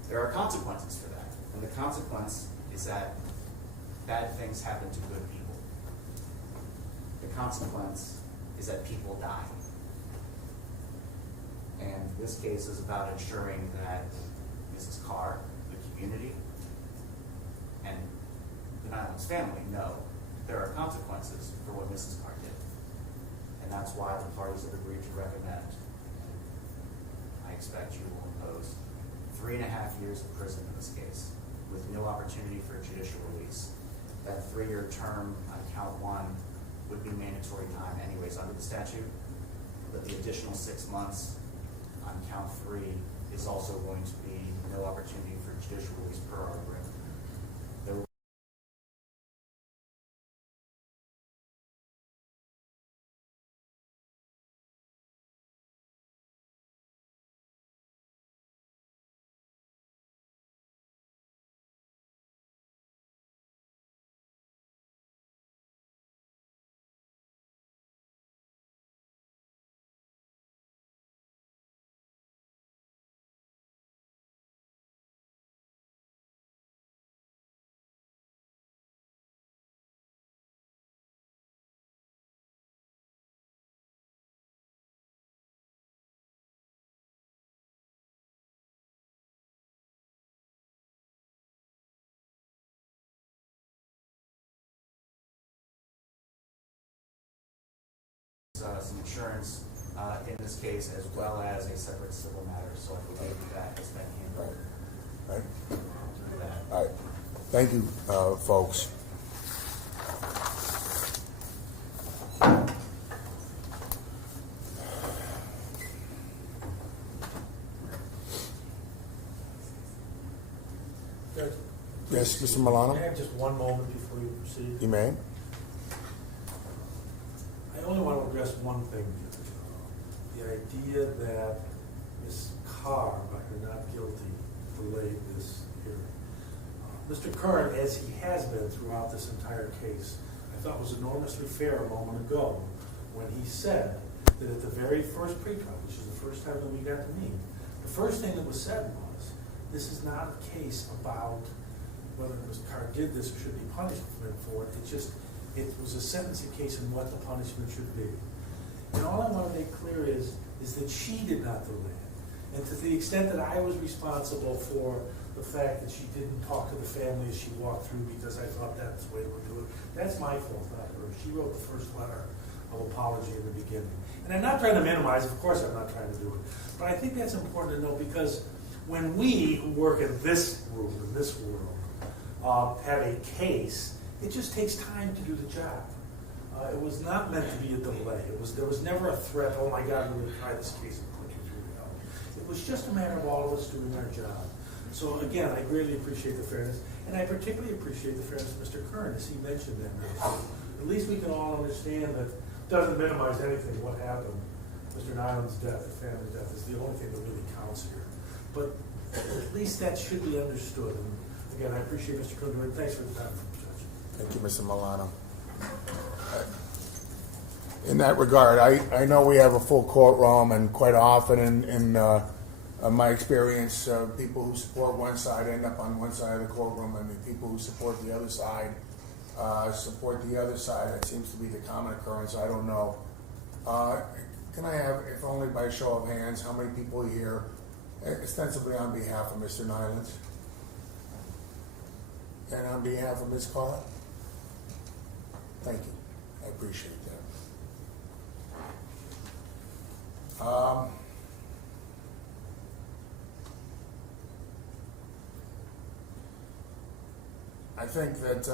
There are consequences for that. And the consequence is that bad things happen to good people. The consequence is that people die. And this case is about ensuring that Mrs. Carr, the community, and the Nyland's family know there are consequences for what Mrs. Carr did. And that's why the parties have agreed to recommend, I expect you will impose 3.5 years of prison in this case, with no opportunity for judicial release. That 3-year term on count 1 would be mandatory time anyways under the statute, but the additional 6 months on count 3 is also going to be no opportunity for judicial release per our agreement. There will some insurance in this case, as well as a separate civil matter. So I believe that has been handled. Right. Through that. All right. Thank you, folks. Good. Yes, Mr. Milano? May I have just one moment before you proceed? You may. I only want to address one thing. The idea that Ms. Carr, by her not guilty, delayed this hearing. Mr. Curran, as he has been throughout this entire case, I thought was enormously fair a moment ago when he said that at the very first pre-trial, which is the first time that we got to meet, the first thing that was said was, this is not a case about whether Ms. Carr did this or should be punished for it. It was a sentencing case and what the punishment should be. And all I want to make clear is that she did not delay it. And to the extent that I was responsible for the fact that she didn't talk to the family as she walked through because I thought that's the way to do it, that's my fault, not hers. She wrote the first letter of apology in the beginning. And I'm not trying to minimize, of course I'm not trying to do it. But I think that's important to know because when we who work in this room, in this world, have a case, it just takes time to do the job. It was not meant to be a delay. There was never a threat, oh my God, we're going to try this case and put you through hell. It was just a matter of all of us doing our job. So again, I greatly appreciate the fairness, and I particularly appreciate the fairness of Mr. Curran, as he mentioned that. So at least we can all understand that it doesn't minimize anything what happened. Mr. Nyland's death, the family's death, is the only thing that really counts here. But at least that should be understood. And again, I appreciate Mr. Curran. Thanks for the time, Judge. Thank you, Mr. Milano. In that regard, I know we have a full courtroom, and quite often in my experience, people who support one side end up on one side of the courtroom, and the people who support the other side support the other side. That seems to be the common occurrence. I don't know. Can I have, if only by show of hands, how many people here, ostensibly on behalf of Mr. Nyland, and on behalf of Ms. Carr? Thank you. I appreciate that. I think that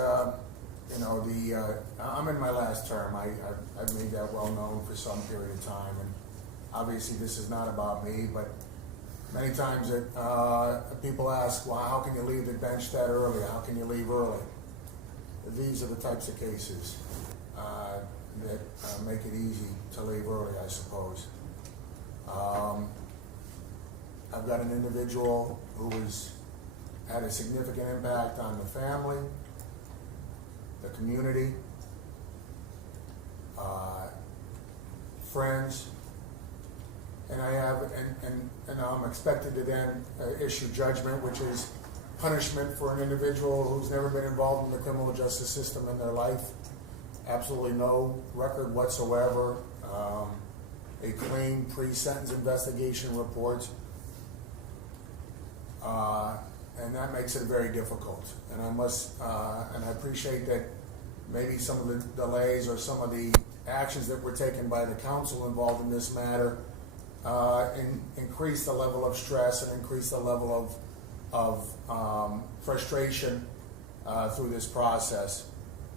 I'm in my last term. I've made that well known for some period of time, and obviously this is not about me. But many times people ask, "Well, how can you leave the bench that early? How can you leave early?" These are the types of cases that make it easy to leave early, I suppose. I've got an individual who has had a significant impact on the family, the community, friends, and I'm expected to then issue judgment, which is punishment for an individual who's never been involved in the criminal justice system in their life. Absolutely no record whatsoever. A clean pre-sentence investigation report. And that makes it very difficult. And I appreciate that maybe some of the delays or some of the actions that were taken by the counsel involved in this matter increase the level of stress and increase the level of frustration through this process.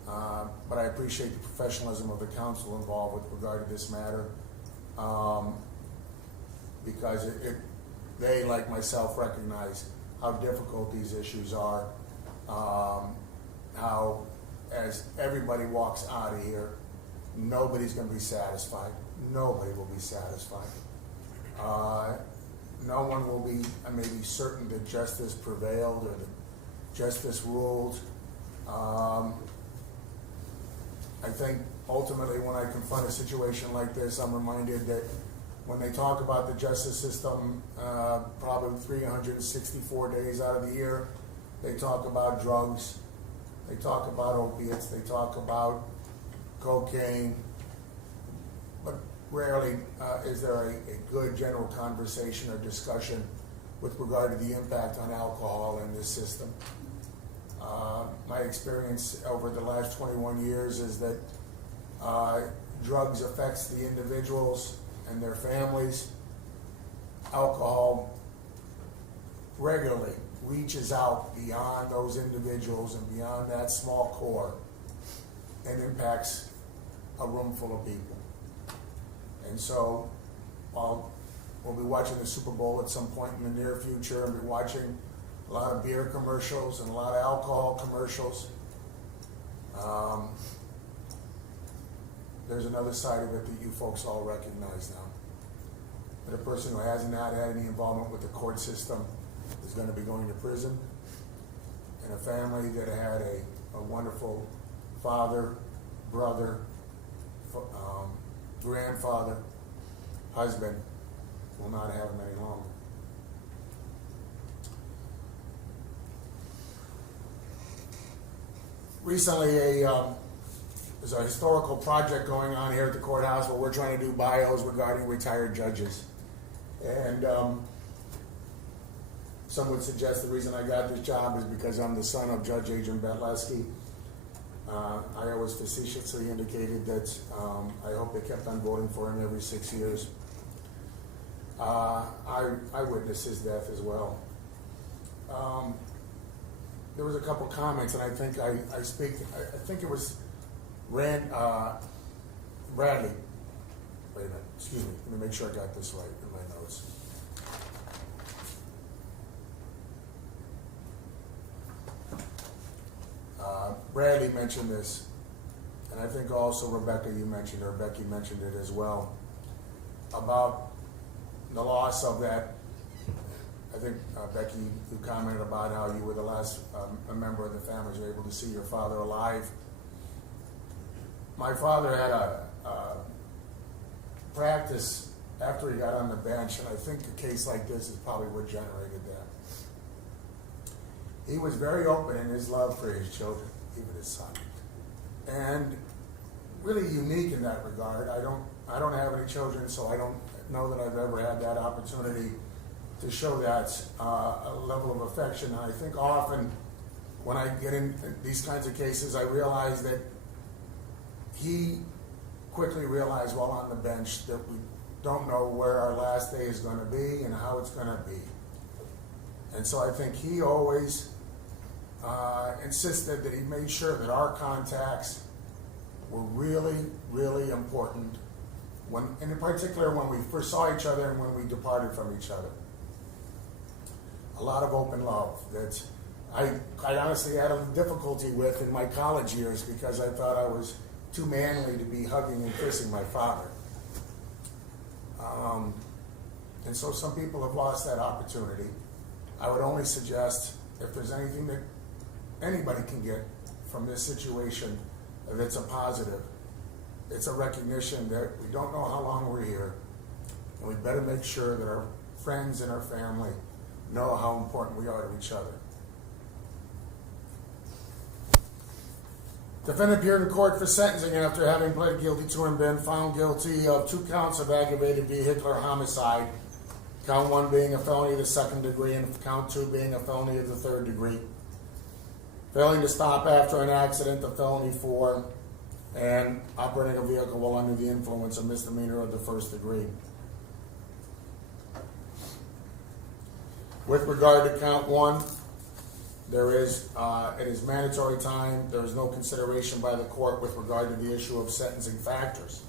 But I appreciate the professionalism of the counsel involved with regard to this matter, because they, like myself, recognize how difficult these issues are, how as everybody walks out of here, nobody's going to be satisfied. Nobody will be satisfied. No one will be maybe certain that justice prevailed or that justice ruled. I think ultimately when I confront a situation like this, I'm reminded that when they talk about the justice system, probably 364 days out of the year, they talk about drugs, they talk about opiates, they talk about cocaine, but rarely is there a good general conversation or discussion with regard to the impact on alcohol in this system. My experience over the last 21 years is that drugs affects the individuals and their families. Alcohol regularly reaches out beyond those individuals and beyond that small core and impacts a room full of people. And so we'll be watching the Super Bowl at some point in the near future and be watching a lot of beer commercials and a lot of alcohol commercials. There's another side of it that you folks all recognize now. That a person who has not had any involvement with the court system is going to be going to prison. And a family that had a wonderful father, brother, grandfather, husband will not have him any longer. Recently, there's a historical project going on here at the courthouse where we're trying to do bios regarding retired judges. And some would suggest the reason I got this job is because I'm the son of Judge Adrian Betleski. I always facetiously indicated that I hope they kept on voting for him every 6 years. I witnessed his death as well. There was a couple comments, and I think I think it was Bradley. Wait a minute, excuse me, let me make sure I got this right in my notes. Bradley mentioned this, and I think also Rebecca, you mentioned, or Becky mentioned it as well, about the loss of that. I think, Becky, you commented about how you were the last a member of the family who was able to see your father alive. My father had a practice after he got on the bench, and I think a case like this is probably what generated that. He was very open in his love for his children, even his son, and really unique in that regard. I don't have any children, so I don't know that I've ever had that opportunity to show that a level of affection. And I think often when I get in these kinds of cases, I realize that he quickly realized while on the bench that we don't know where our last day is going to be and how it's going to be. And so I think he always insisted that he made sure that our contacts were really, really important, and in particular when we first saw each other and when we departed from each other. A lot of open love that I honestly had a difficulty with in my college years because I thought I was too manly to be hugging and kissing my father. And so some people have lost that opportunity. I would only suggest if there's anything that anybody can get from this situation that's a positive, it's a recognition that we don't know how long we're here, and we better make sure that our friends and our family know how important we are to each other. Defendant appeared in court for sentencing after having pled guilty to and been found guilty of 2 counts of aggravated vehicular homicide, count 1 being a felony of the 2nd degree and count 2 being a felony of the 3rd degree. Failing to stop after an accident, a felony 4, and operating a vehicle while under the influence, a misdemeanor of the 1st degree. With regard to count 1, it is mandatory time. There is no consideration by the court with regard to the issue of sentencing factors.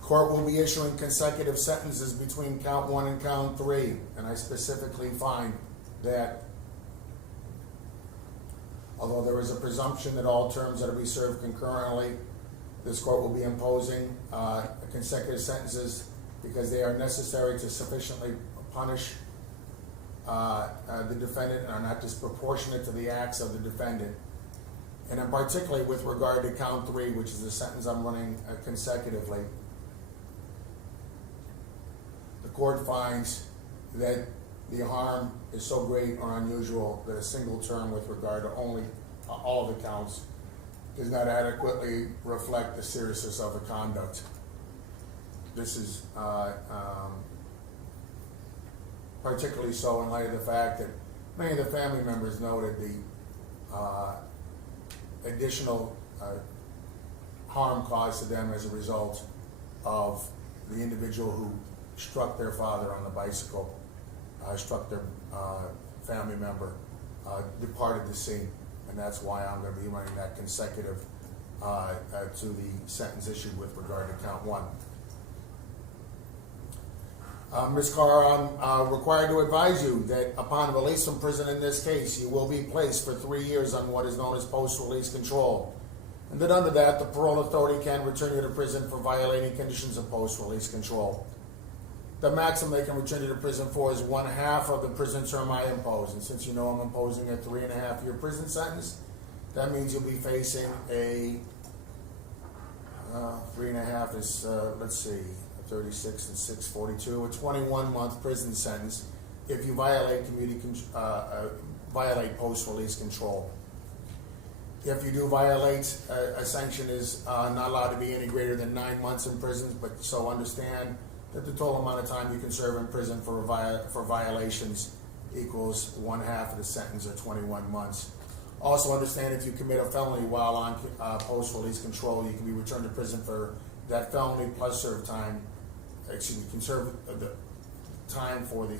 Court will be issuing consecutive sentences between count 1 and count 3, and I specifically find that although there is a presumption that all terms are to be served concurrently, this court will be imposing consecutive sentences because they are necessary to sufficiently punish the defendant and are not disproportionate to the acts of the defendant. And in particularly with regard to count 3, which is the sentence I'm running consecutively, the court finds that the harm is so great or unusual that a single term with regard to only all of the counts does not adequately reflect the seriousness of the conduct. This is particularly so in light of the fact that many of the family members noted the additional harm caused to them as a result of the individual who struck their father on the bicycle, struck their family member, departed the scene, and that's why I'm going to be running that consecutive to the sentence issued with regard to count 1. Ms. Carr, I'm required to advise you that upon release from prison in this case, you will be placed for 3 years on what is known as post-release control. And that under that, the parole authority can return you to prison for violating conditions of post-release control. The maximum they can return you to prison for is 1/2 of the prison term I impose. And since you know I'm imposing a 3.5-year prison sentence, that means you'll be facing a 3.5 is, let's see, 36 and 642, a 21-month prison sentence if you violate violate post-release control. If you do violate, a sanction is not allowed to be any greater than 9 months in prison, but so understand that the total amount of time you can serve in prison for violations equals 1/2 of the sentence, or 21 months. Also understand if you commit a felony while on post-release control, you can be returned to prison for that felony plus serve time. Excuse me, you can serve the time for the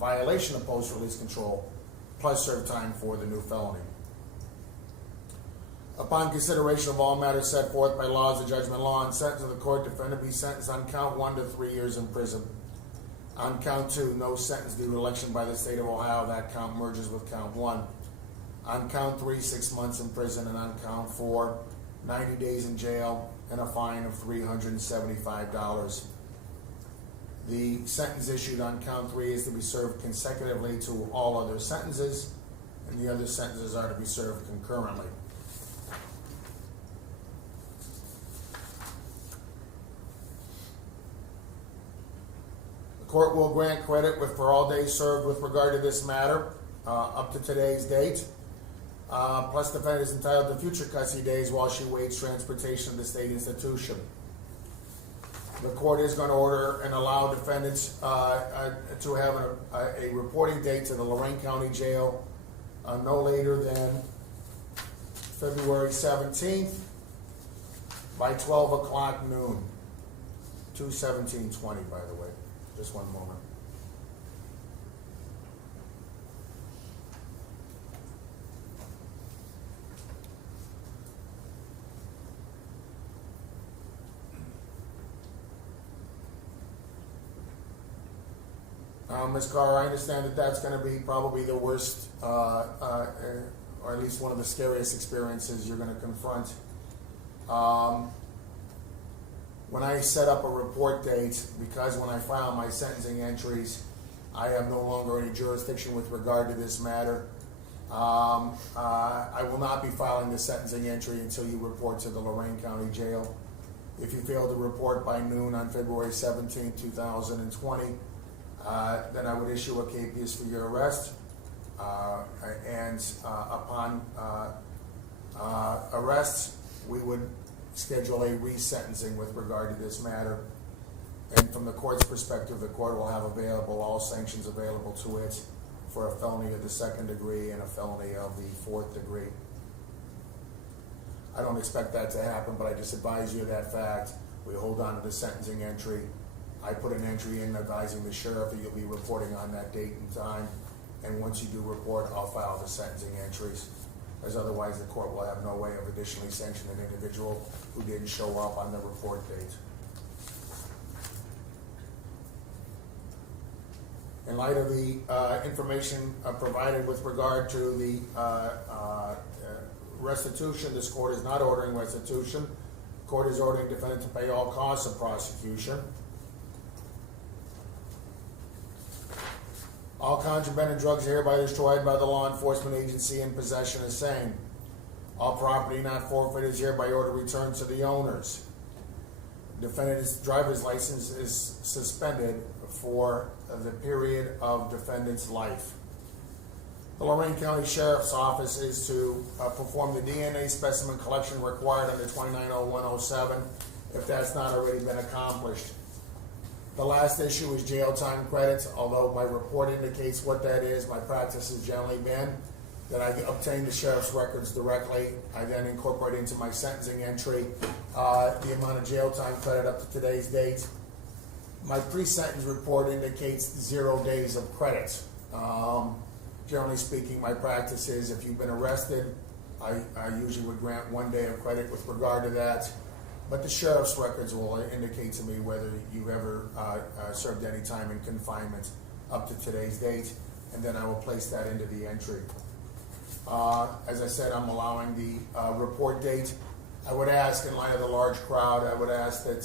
violation of post-release control plus serve time for the new felony. Upon consideration of all matters set forth by laws of judgment law and sentence of the court, defendant be sentenced on count 1 to 3 years in prison. On count 2, no sentence due to election by the state of Ohio. That count merges with count 1. On count 3, 6 months in prison, and on count 4, 90 days in jail and a fine of $375. The sentence issued on count 3 is to be served consecutively to all other sentences, and the other sentences are to be served concurrently. The court will grant credit for all days served with regard to this matter up to today's date. Plus, the defendant is entitled to future custody days while she waits transportation to the state institution. The court is going to order and allow defendants to have a reporting date to the Lorain County Jail no later than February 17th by 12 o'clock noon. 2/17/20, by the way. Just one moment. Ms. Carr, I understand that that's going to be probably the worst, or at least one of the scariest experiences you're going to confront. When I set up a report date, because when I file my sentencing entries, I have no longer any jurisdiction with regard to this matter. I will not be filing the sentencing entry until you report to the Lorain County Jail. If you fail to report by noon on February 17, 2020, then I would issue a capias for your arrest, and upon arrest, we would schedule a resentencing with regard to this matter. And from the court's perspective, the court will have available all sanctions available to it for a felony of the 2nd degree and a felony of the 4th degree. I don't expect that to happen, but I just advise you of that fact. We hold on to the sentencing entry. I put an entry in advising the sheriff that you'll be reporting on that date and time. And once you do report, I'll file the sentencing entries, as otherwise the court will have no way of additionally sanctioning an individual who didn't show up on the report date. In light of the information provided with regard to the restitution, this court is not ordering restitution. The court is ordering defendant to pay all costs of prosecution. All contraband and drugs hereby destroyed by the law enforcement agency in possession is same. All property not forfeited is hereby ordered returned to the owners. Defendant's driver's license is suspended for the period of defendant's life. The Lorain County Sheriff's Office is to perform the DNA specimen collection required under 290107 if that's not already been accomplished. The last issue is jail time credits. Although my report indicates what that is, my practice has generally been that I obtain the sheriff's records directly. I then incorporate into my sentencing entry the amount of jail time credit up to today's date. My pre-sentence report indicates 0 days of credit. Generally speaking, my practice is if you've been arrested, I usually would grant 1 day of credit with regard to that. But the sheriff's records will indicate to me whether you ever served any time in confinement up to today's date, and then I will place that into the entry. As I said, I'm allowing the report date. I would ask, in light of the large crowd, I would ask that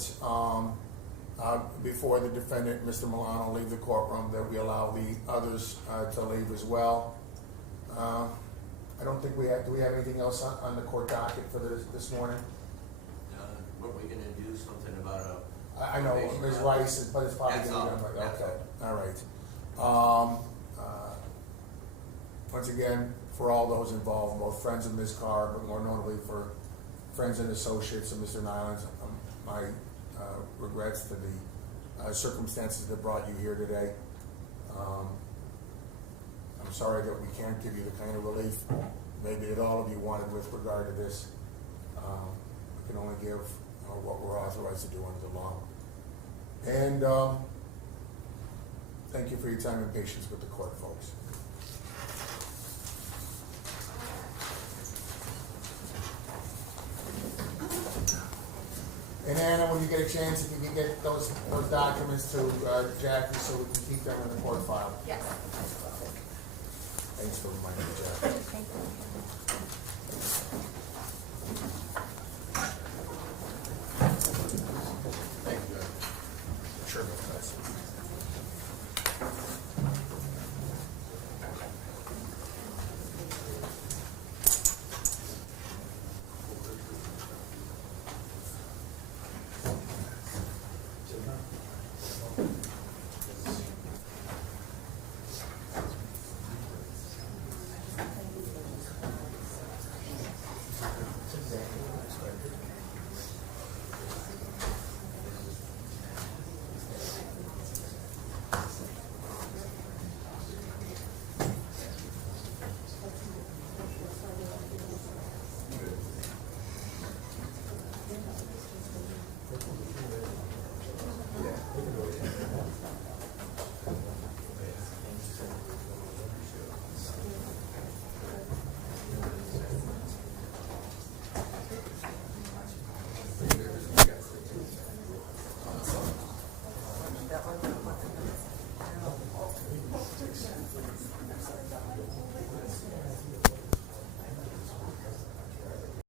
before the defendant, Mr. Milano, leave the courtroom, that we allow the others to leave as well. I don't think we have, do we have anything else on the court docket for this morning? Weren't we gonna do something about I know, Ms. Rice, but it's probably That's gonna be all. done, right? That's Okay, all right. Once again, for all those involved, both friends of Ms. Carr, but more notably for friends and associates of Mr. Nyland, my regrets to the circumstances that brought you here today. I'm sorry that we can't give you the kind of relief maybe that all of you wanted with regard to this. We can only give what we're authorized to do under the law. And thank you for your time and patience with the court, folks. And Anna, when you get a chance, if you can get those documents to Jackie so we can keep them in the court file. Yes. Thanks for reminding me, Jackie. Thank you. Thank you. Sure, guys.